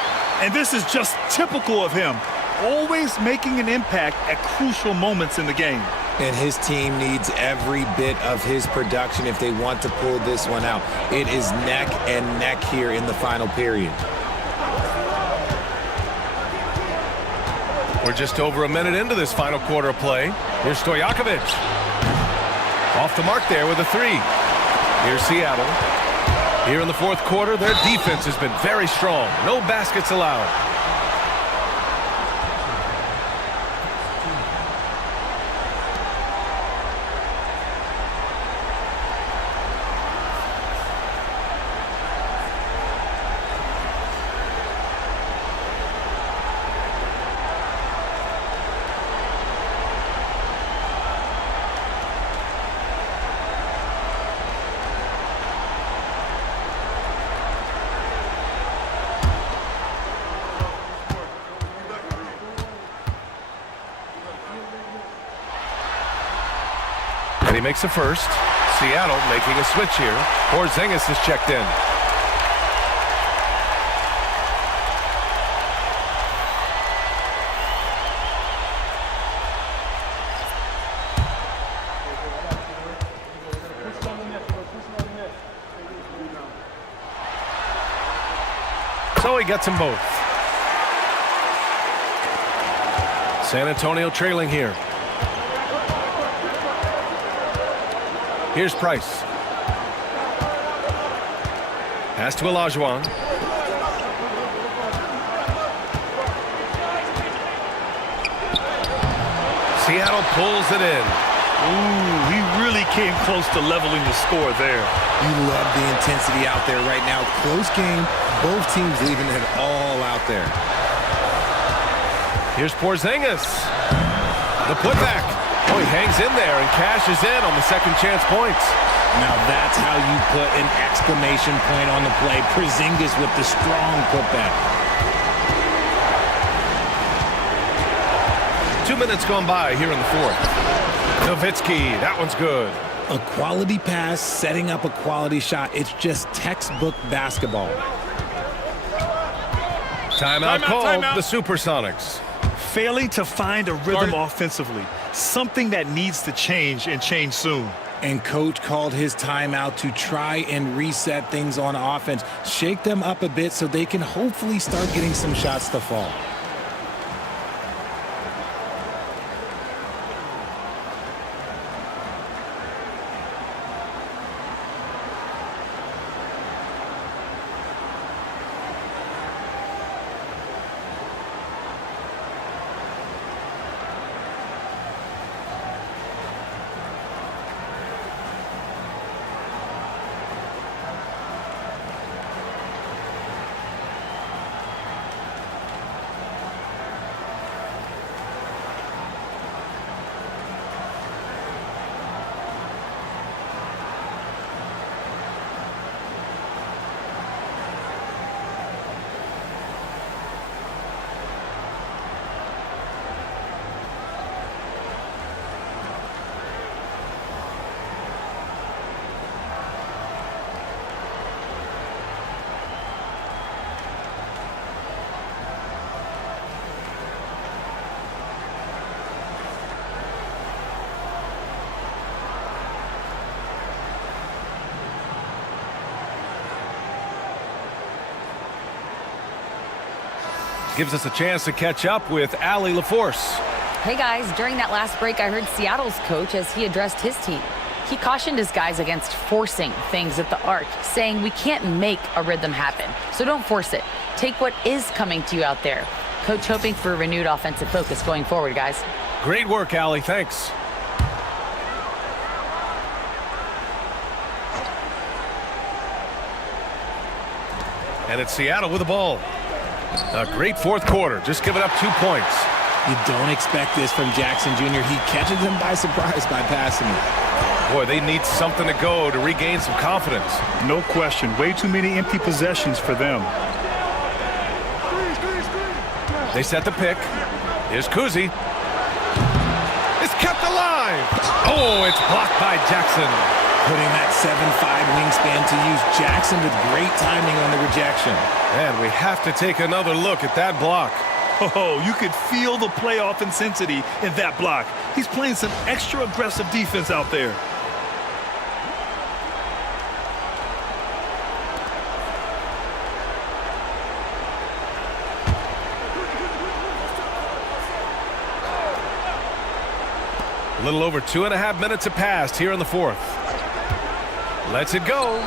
And this is just typical of him. Always making an impact at crucial moments in the game. And his team needs every bit of his production if they want to pull this one out. It is neck and neck here in the final period. We're just over a minute into this final quarter of play. Here's Stojakovic. Off the mark there with a 3. Here's Seattle. Here in the fourth quarter, their defense has been very strong. No baskets allowed. And he makes a first. Seattle making a switch here. Porzingis is checked in. So he gets them both. San Antonio trailing here. Here's Price. Pass to Olajuwon. Seattle pulls it in. Ooh, he really came close to leveling the score there. You love the intensity out there right now. Close game. Both teams leaving it all out there. Here's Porzingis. The putback. Oh, he hangs in there and cashes in on the second chance points. Now that's how you put an exclamation point on the play. Porzingis with the strong putback. 2 minutes gone by here in the fourth. Nowitzki, that one's good. A quality pass, setting up a quality shot. It's just textbook basketball. Timeout called, the Supersonics. Failing to find a rhythm offensively. Something that needs to change and change soon. And coach called his timeout to try and reset things on offense. Shake them up a bit so they can hopefully start getting some shots to fall. gives us a chance to catch up with Allie LaForce. Hey guys, during that last break, I heard Seattle's coach as he addressed his team. He cautioned his guys against forcing things at the arc, saying we can't make a rhythm happen, so don't force it. Take what is coming to you out there. Coach hoping for a renewed offensive focus going forward, guys. Great work, Allie. Thanks. And it's Seattle with the ball. A great fourth quarter, just giving up 2 points. You don't expect this from Jackson Jr. He catches them by surprise by passing it. Boy, they need something to go to regain some confidence. No question. Way too many empty possessions for them. They set the pick. Here's Kuzi. It's kept alive. Oh, it's blocked by Jackson. Putting that 7'5" wingspan to use. Jackson with great timing on the rejection. And we have to take another look at that block. Oh, you could feel the playoff intensity in that block. He's playing some extra aggressive defense out there. A little over 2.5 minutes have passed here in the fourth. Lets it go.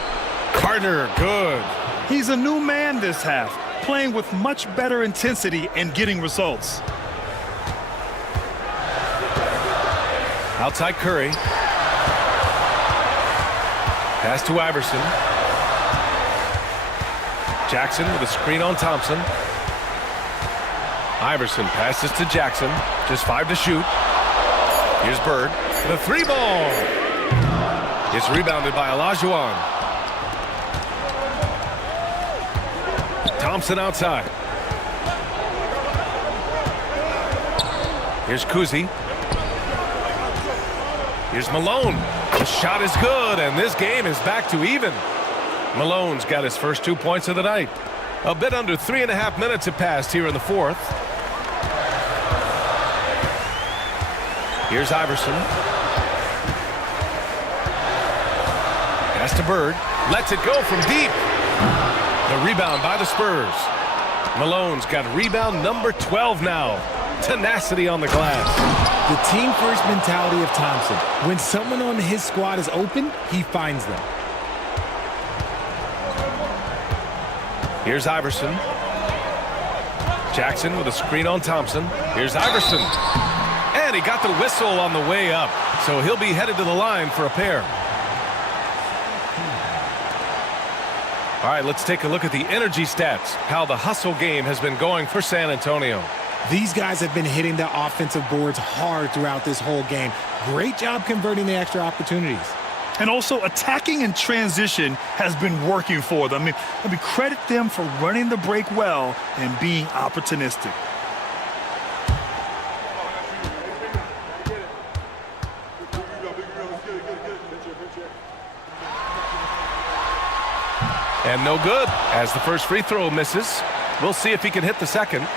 Carter, good. He's a new man this half, playing with much better intensity and getting results. Outside Curry. Pass to Iverson. Jackson with a screen on Thompson. Iverson passes to Jackson. Just 5 to shoot. Here's Bird. The 3 ball. It's rebounded by Olajuwon. Thompson outside. Here's Kuzi. Here's Malone. The shot is good, and this game is back to even. Malone's got his first 2 points of the night. A bit under 3.5 minutes have passed here in the fourth. Here's Iverson. Pass to Bird. Lets it go from deep. The rebound by the Spurs. Malone's got rebound number 12 now. Tenacity on the glass. The team-first mentality of Thompson. When someone on his squad is open, he finds them. Here's Iverson. Jackson with a screen on Thompson. Here's Iverson. And he got the whistle on the way up. So he'll be headed to the line for a pair. All right, let's take a look at the energy stats. How the hustle game has been going for San Antonio. These guys have been hitting the offensive boards hard throughout this whole game. Great job converting the extra opportunities. And also attacking in transition has been working for them. I mean, credit them for running the break well and being opportunistic. And no good, as the first free throw misses. We'll see if he can hit the second.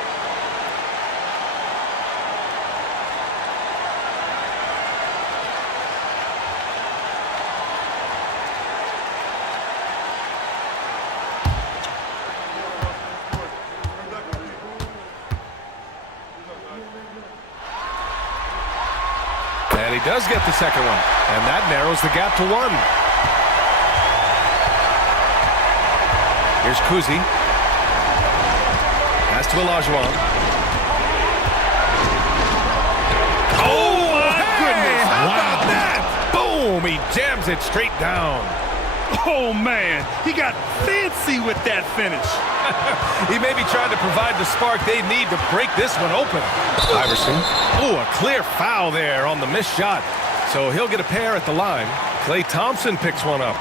And he does get the second one, and that narrows the gap to 1. Here's Kuzi. Pass to Olajuwon. Oh, my goodness. How about that? Boom. He jams it straight down. Oh, man. He got fancy with that finish. He may be trying to provide the spark they need to break this one open. Iverson. Oh, a clear foul there on the missed shot. So he'll get a pair at the line. Klay Thompson picks one up.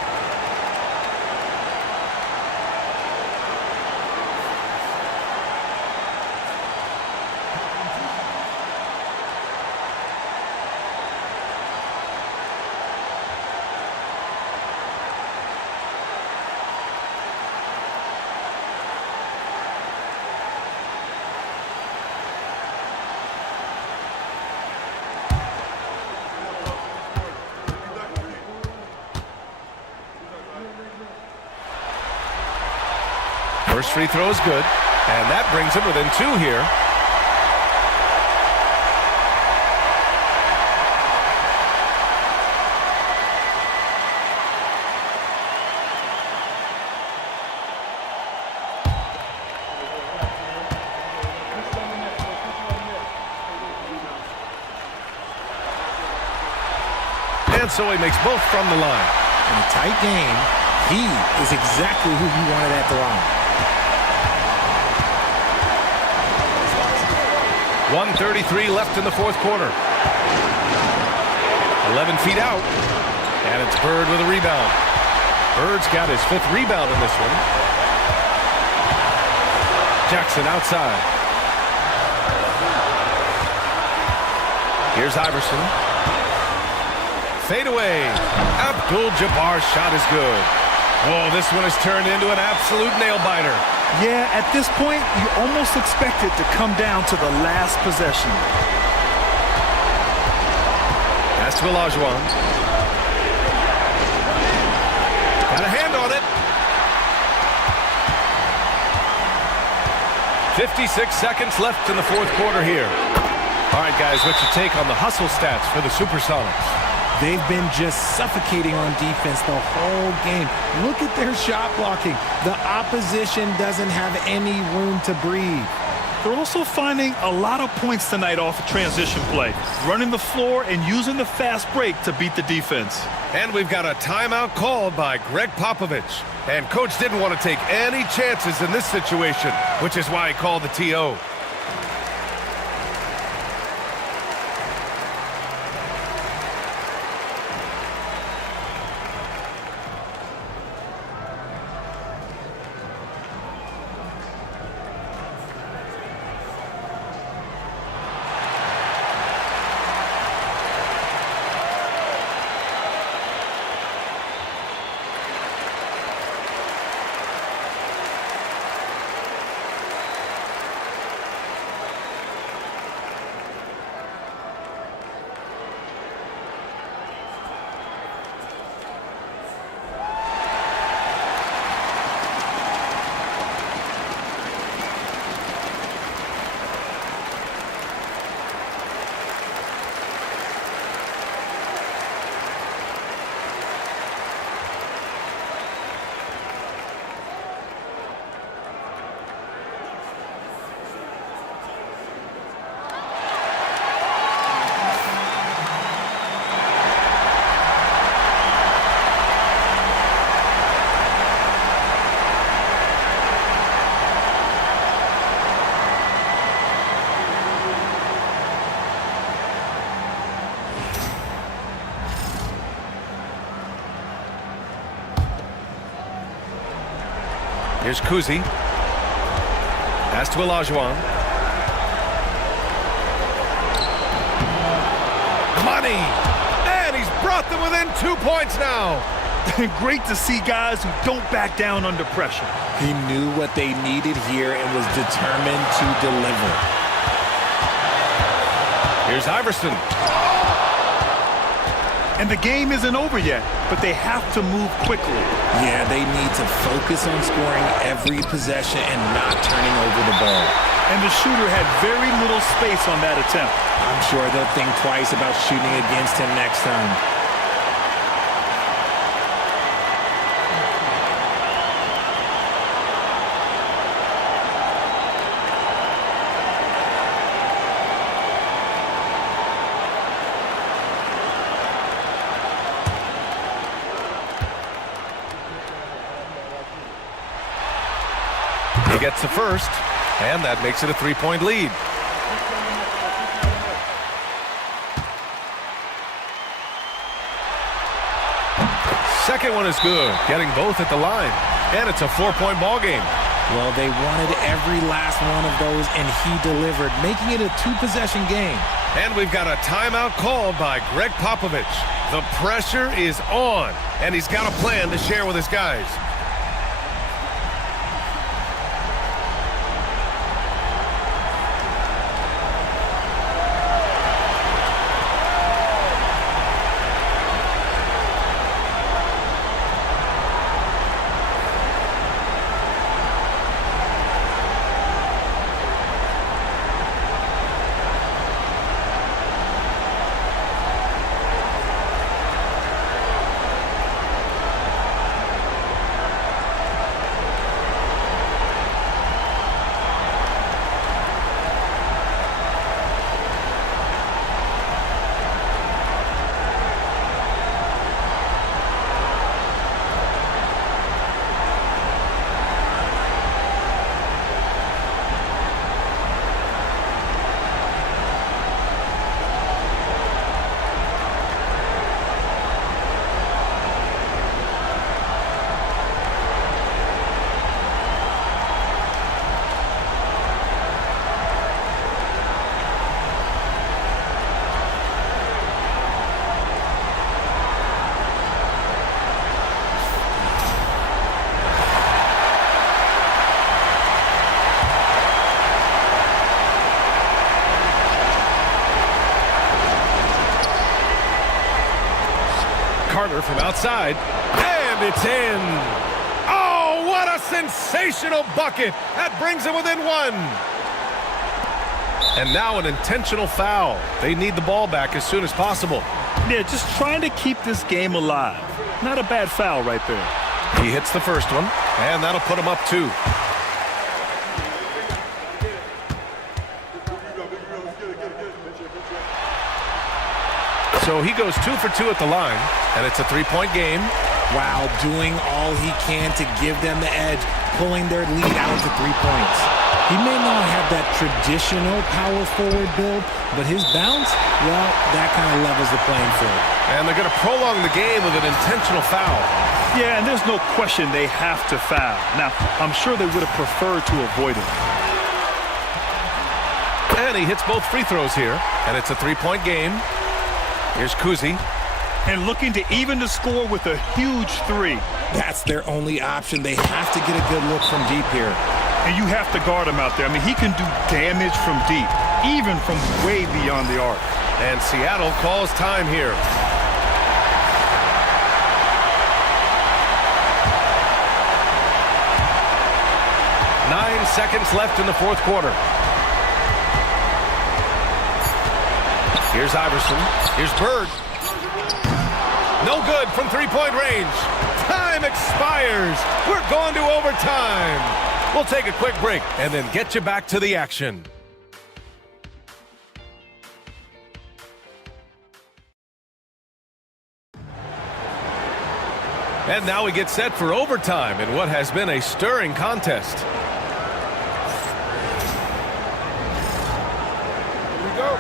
First free throw is good. And that brings him within 2 here. And so he makes both from the line. In a tight game, he is exactly who you wanted at the line. 1:33 left in the fourth quarter. 11 feet out. And it's Bird with a rebound. Bird's got his 5th rebound in this one. Jackson outside. Here's Iverson. Fade away. Abdul-Jabbar's shot is good. Oh, this one has turned into an absolute nail-biter. Yeah, at this point, you almost expect it to come down to the last possession. Pass to Olajuwon. Got a hand on it. 56 seconds left in the fourth quarter here. All right, guys, what's your take on the hustle stats for the Supersonics? They've been just suffocating on defense the whole game. Look at their shot blocking. The opposition doesn't have any room to breathe. They're also finding a lot of points tonight off of transition play, running the floor and using the fast break to beat the defense. And we've got a timeout called by Greg Popovich. And Coach didn't want to take any chances in this situation, which is why he called the TO. Here's Kuzi. Pass to Olajuwon. Money! And he's brought them within 2 points now. Great to see guys who don't back down under pressure. He knew what they needed here and was determined to deliver. Here's Iverson. And the game isn't over yet, but they have to move quickly. Yeah, they need to focus on scoring every possession and not turning over the ball. And the shooter had very little space on that attempt. I'm sure they'll think twice about shooting against him next time. He gets the first, and that makes it a 3-point lead. Second one is good, getting both at the line, and it's a 4-point ball game. Well, they wanted every last one of those, and he delivered, making it a 2-possession game. And we've got a timeout called by Greg Popovich. The pressure is on, and he's got a plan to share with his guys. Carter from outside. And it's in. Oh, what a sensational bucket. That brings them within one. And now an intentional foul. They need the ball back as soon as possible. Yeah, just trying to keep this game alive. Not a bad foul right there. He hits the first one, and that'll put him up 2. So he goes 2 for 2 at the line, and it's a 3-point game. Wow, doing all he can to give them the edge, pulling their lead out to 3 points. He may not have that traditional power forward build, but his bounce, well, that kind of levels the playing field. And they're going to prolong the game with an intentional foul. Yeah, and there's no question they have to foul. Now, I'm sure they would have preferred to avoid it. And he hits both free throws here, and it's a 3-point game. Here's Kuzi. And looking to even the score with a huge 3. That's their only option. They have to get a good look from deep here. And you have to guard him out there. I mean, he can do damage from deep, even from way beyond the arc. And Seattle calls time here. Nine seconds left in the fourth quarter. Here's Iverson. Here's Bird. No good from 3-point range. Time expires. We're going to overtime. We'll take a quick break and then get you back to the action. And now we get set for overtime in what has been a stirring contest. Here we go.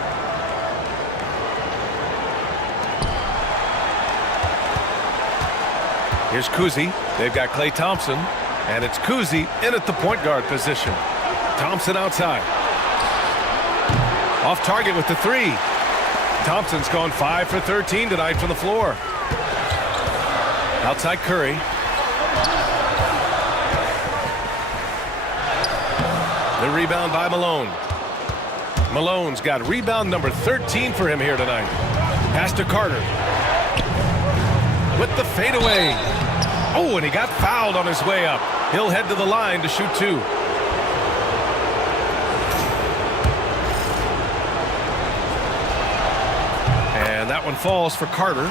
Here's Kuzi. They've got Klay Thompson. And it's Kuzi in at the point guard position. Thompson outside. Off target with the 3. Thompson's gone 5 for 13 tonight from the floor. Outside Curry. The rebound by Malone. Malone's got rebound number 13 for him here tonight. Pass to Carter. With the fadeaway. Oh, and he got fouled on his way up. He'll head to the line to shoot 2. And that one falls for Carter.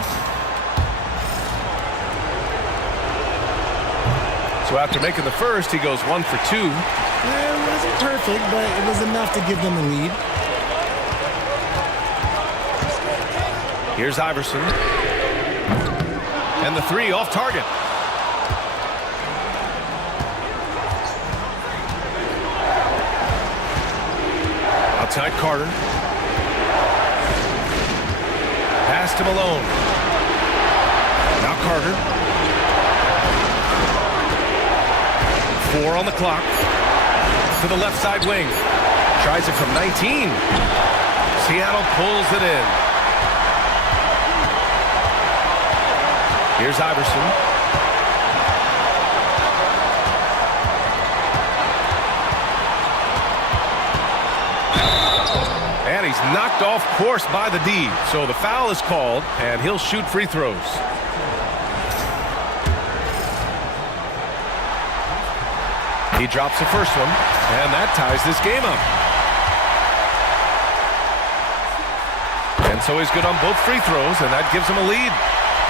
So after making the first, he goes 1 for 2. It wasn't perfect, but it was enough to give them a lead. Here's Iverson. And the 3 off target. Outside Carter. Pass to Malone. Now Carter. 4 on the clock. To the left side wing. Tries it from 19. Seattle pulls it in. Here's Iverson. And he's knocked off course by the D. So the foul is called, and he'll shoot free throws. He drops the first one, and that ties this game up. And so he's good on both free throws, and that gives him a lead.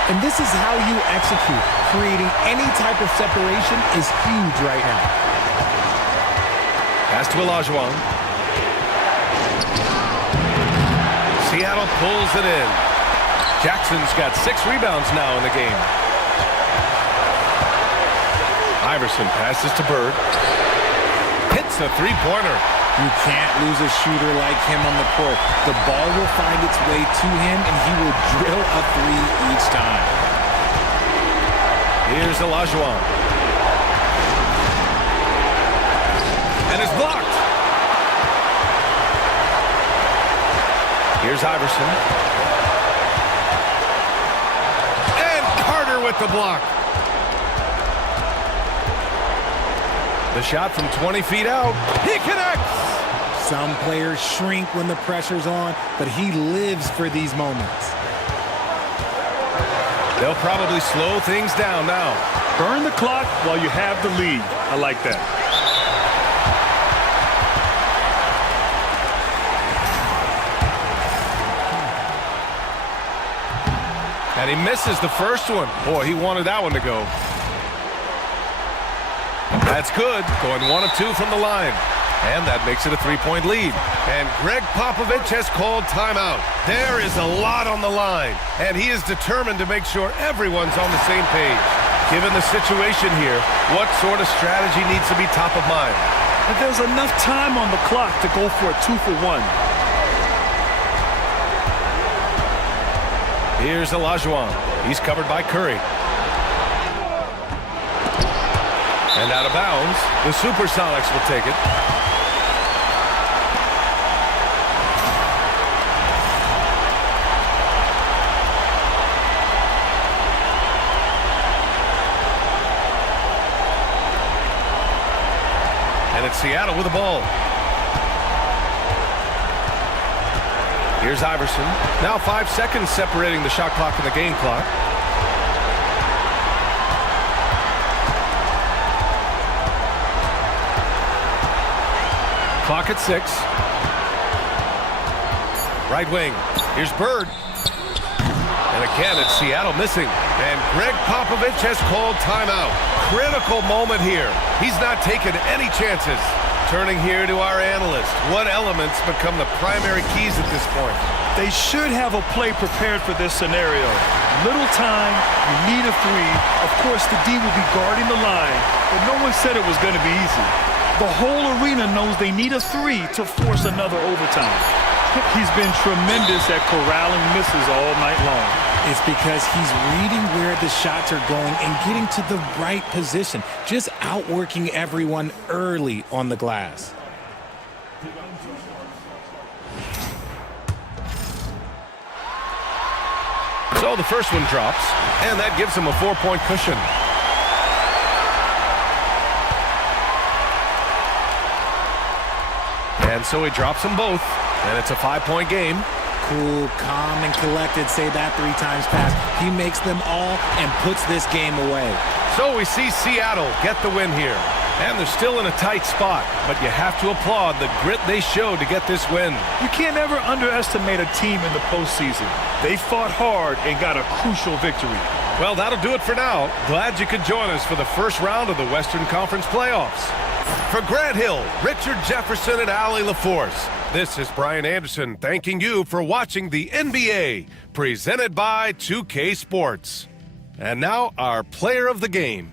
And this is how you execute. Creating any type of separation is huge right now. Pass to Olajuwon. Seattle pulls it in. Jackson's got 6 rebounds now in the game. Iverson passes to Bird. Hits a 3-pointer. You can't lose a shooter like him on the court. The ball will find its way to him, and he will drill a 3 each time. Here's Olajuwon. And it's blocked. Here's Iverson. And Carter with the block. The shot from 20 feet out. He connects. Some players shrink when the pressure's on, but he lives for these moments. They'll probably slow things down now. Burn the clock while you have the lead. I like that. And he misses the first one. Boy, he wanted that one to go. That's good. Going 1 of 2 from the line. And that makes it a 3-point lead. And Greg Popovich has called timeout. There is a lot on the line. And he is determined to make sure everyone's on the same page. Given the situation here, what sort of strategy needs to be top of mind? But there's enough time on the clock to go for a 2-for-1. Here's Olajuwon. He's covered by Curry. And out of bounds, the Supersonics will take it. And it's Seattle with the ball. Here's Iverson. Now 5 seconds separating the shot clock and the game clock. Clock at 6. Right wing. Here's Bird. And again, it's Seattle missing. And Greg Popovich has called timeout. Critical moment here. He's not taking any chances. Turning here to our analyst. What elements become the primary keys at this point? They should have a play prepared for this scenario. Little time, you need a 3. Of course, the D will be guarding the line, but no one said it was going to be easy. The whole arena knows they need a 3 to force another overtime. He's been tremendous at corralling misses all night long. It's because he's reading where the shots are going and getting to the right position, just outworking everyone early on the glass. So the first one drops, and that gives him a 4-point cushion. And so he drops them both, and it's a 5-point game. Cool, calm, and collected. Say that 3 times fast. He makes them all and puts this game away. So we see Seattle get the win here. And they're still in a tight spot, but you have to applaud the grit they showed to get this win. You can't ever underestimate a team in the postseason. They fought hard and got a crucial victory. Well, that'll do it for now. Glad you could join us for the first round of the Western Conference playoffs. For Grant Hill, Richard Jefferson, and Allie LaForce, this is Brian Anderson thanking you for watching the NBA, presented by 2K Sports. And now our player of the game.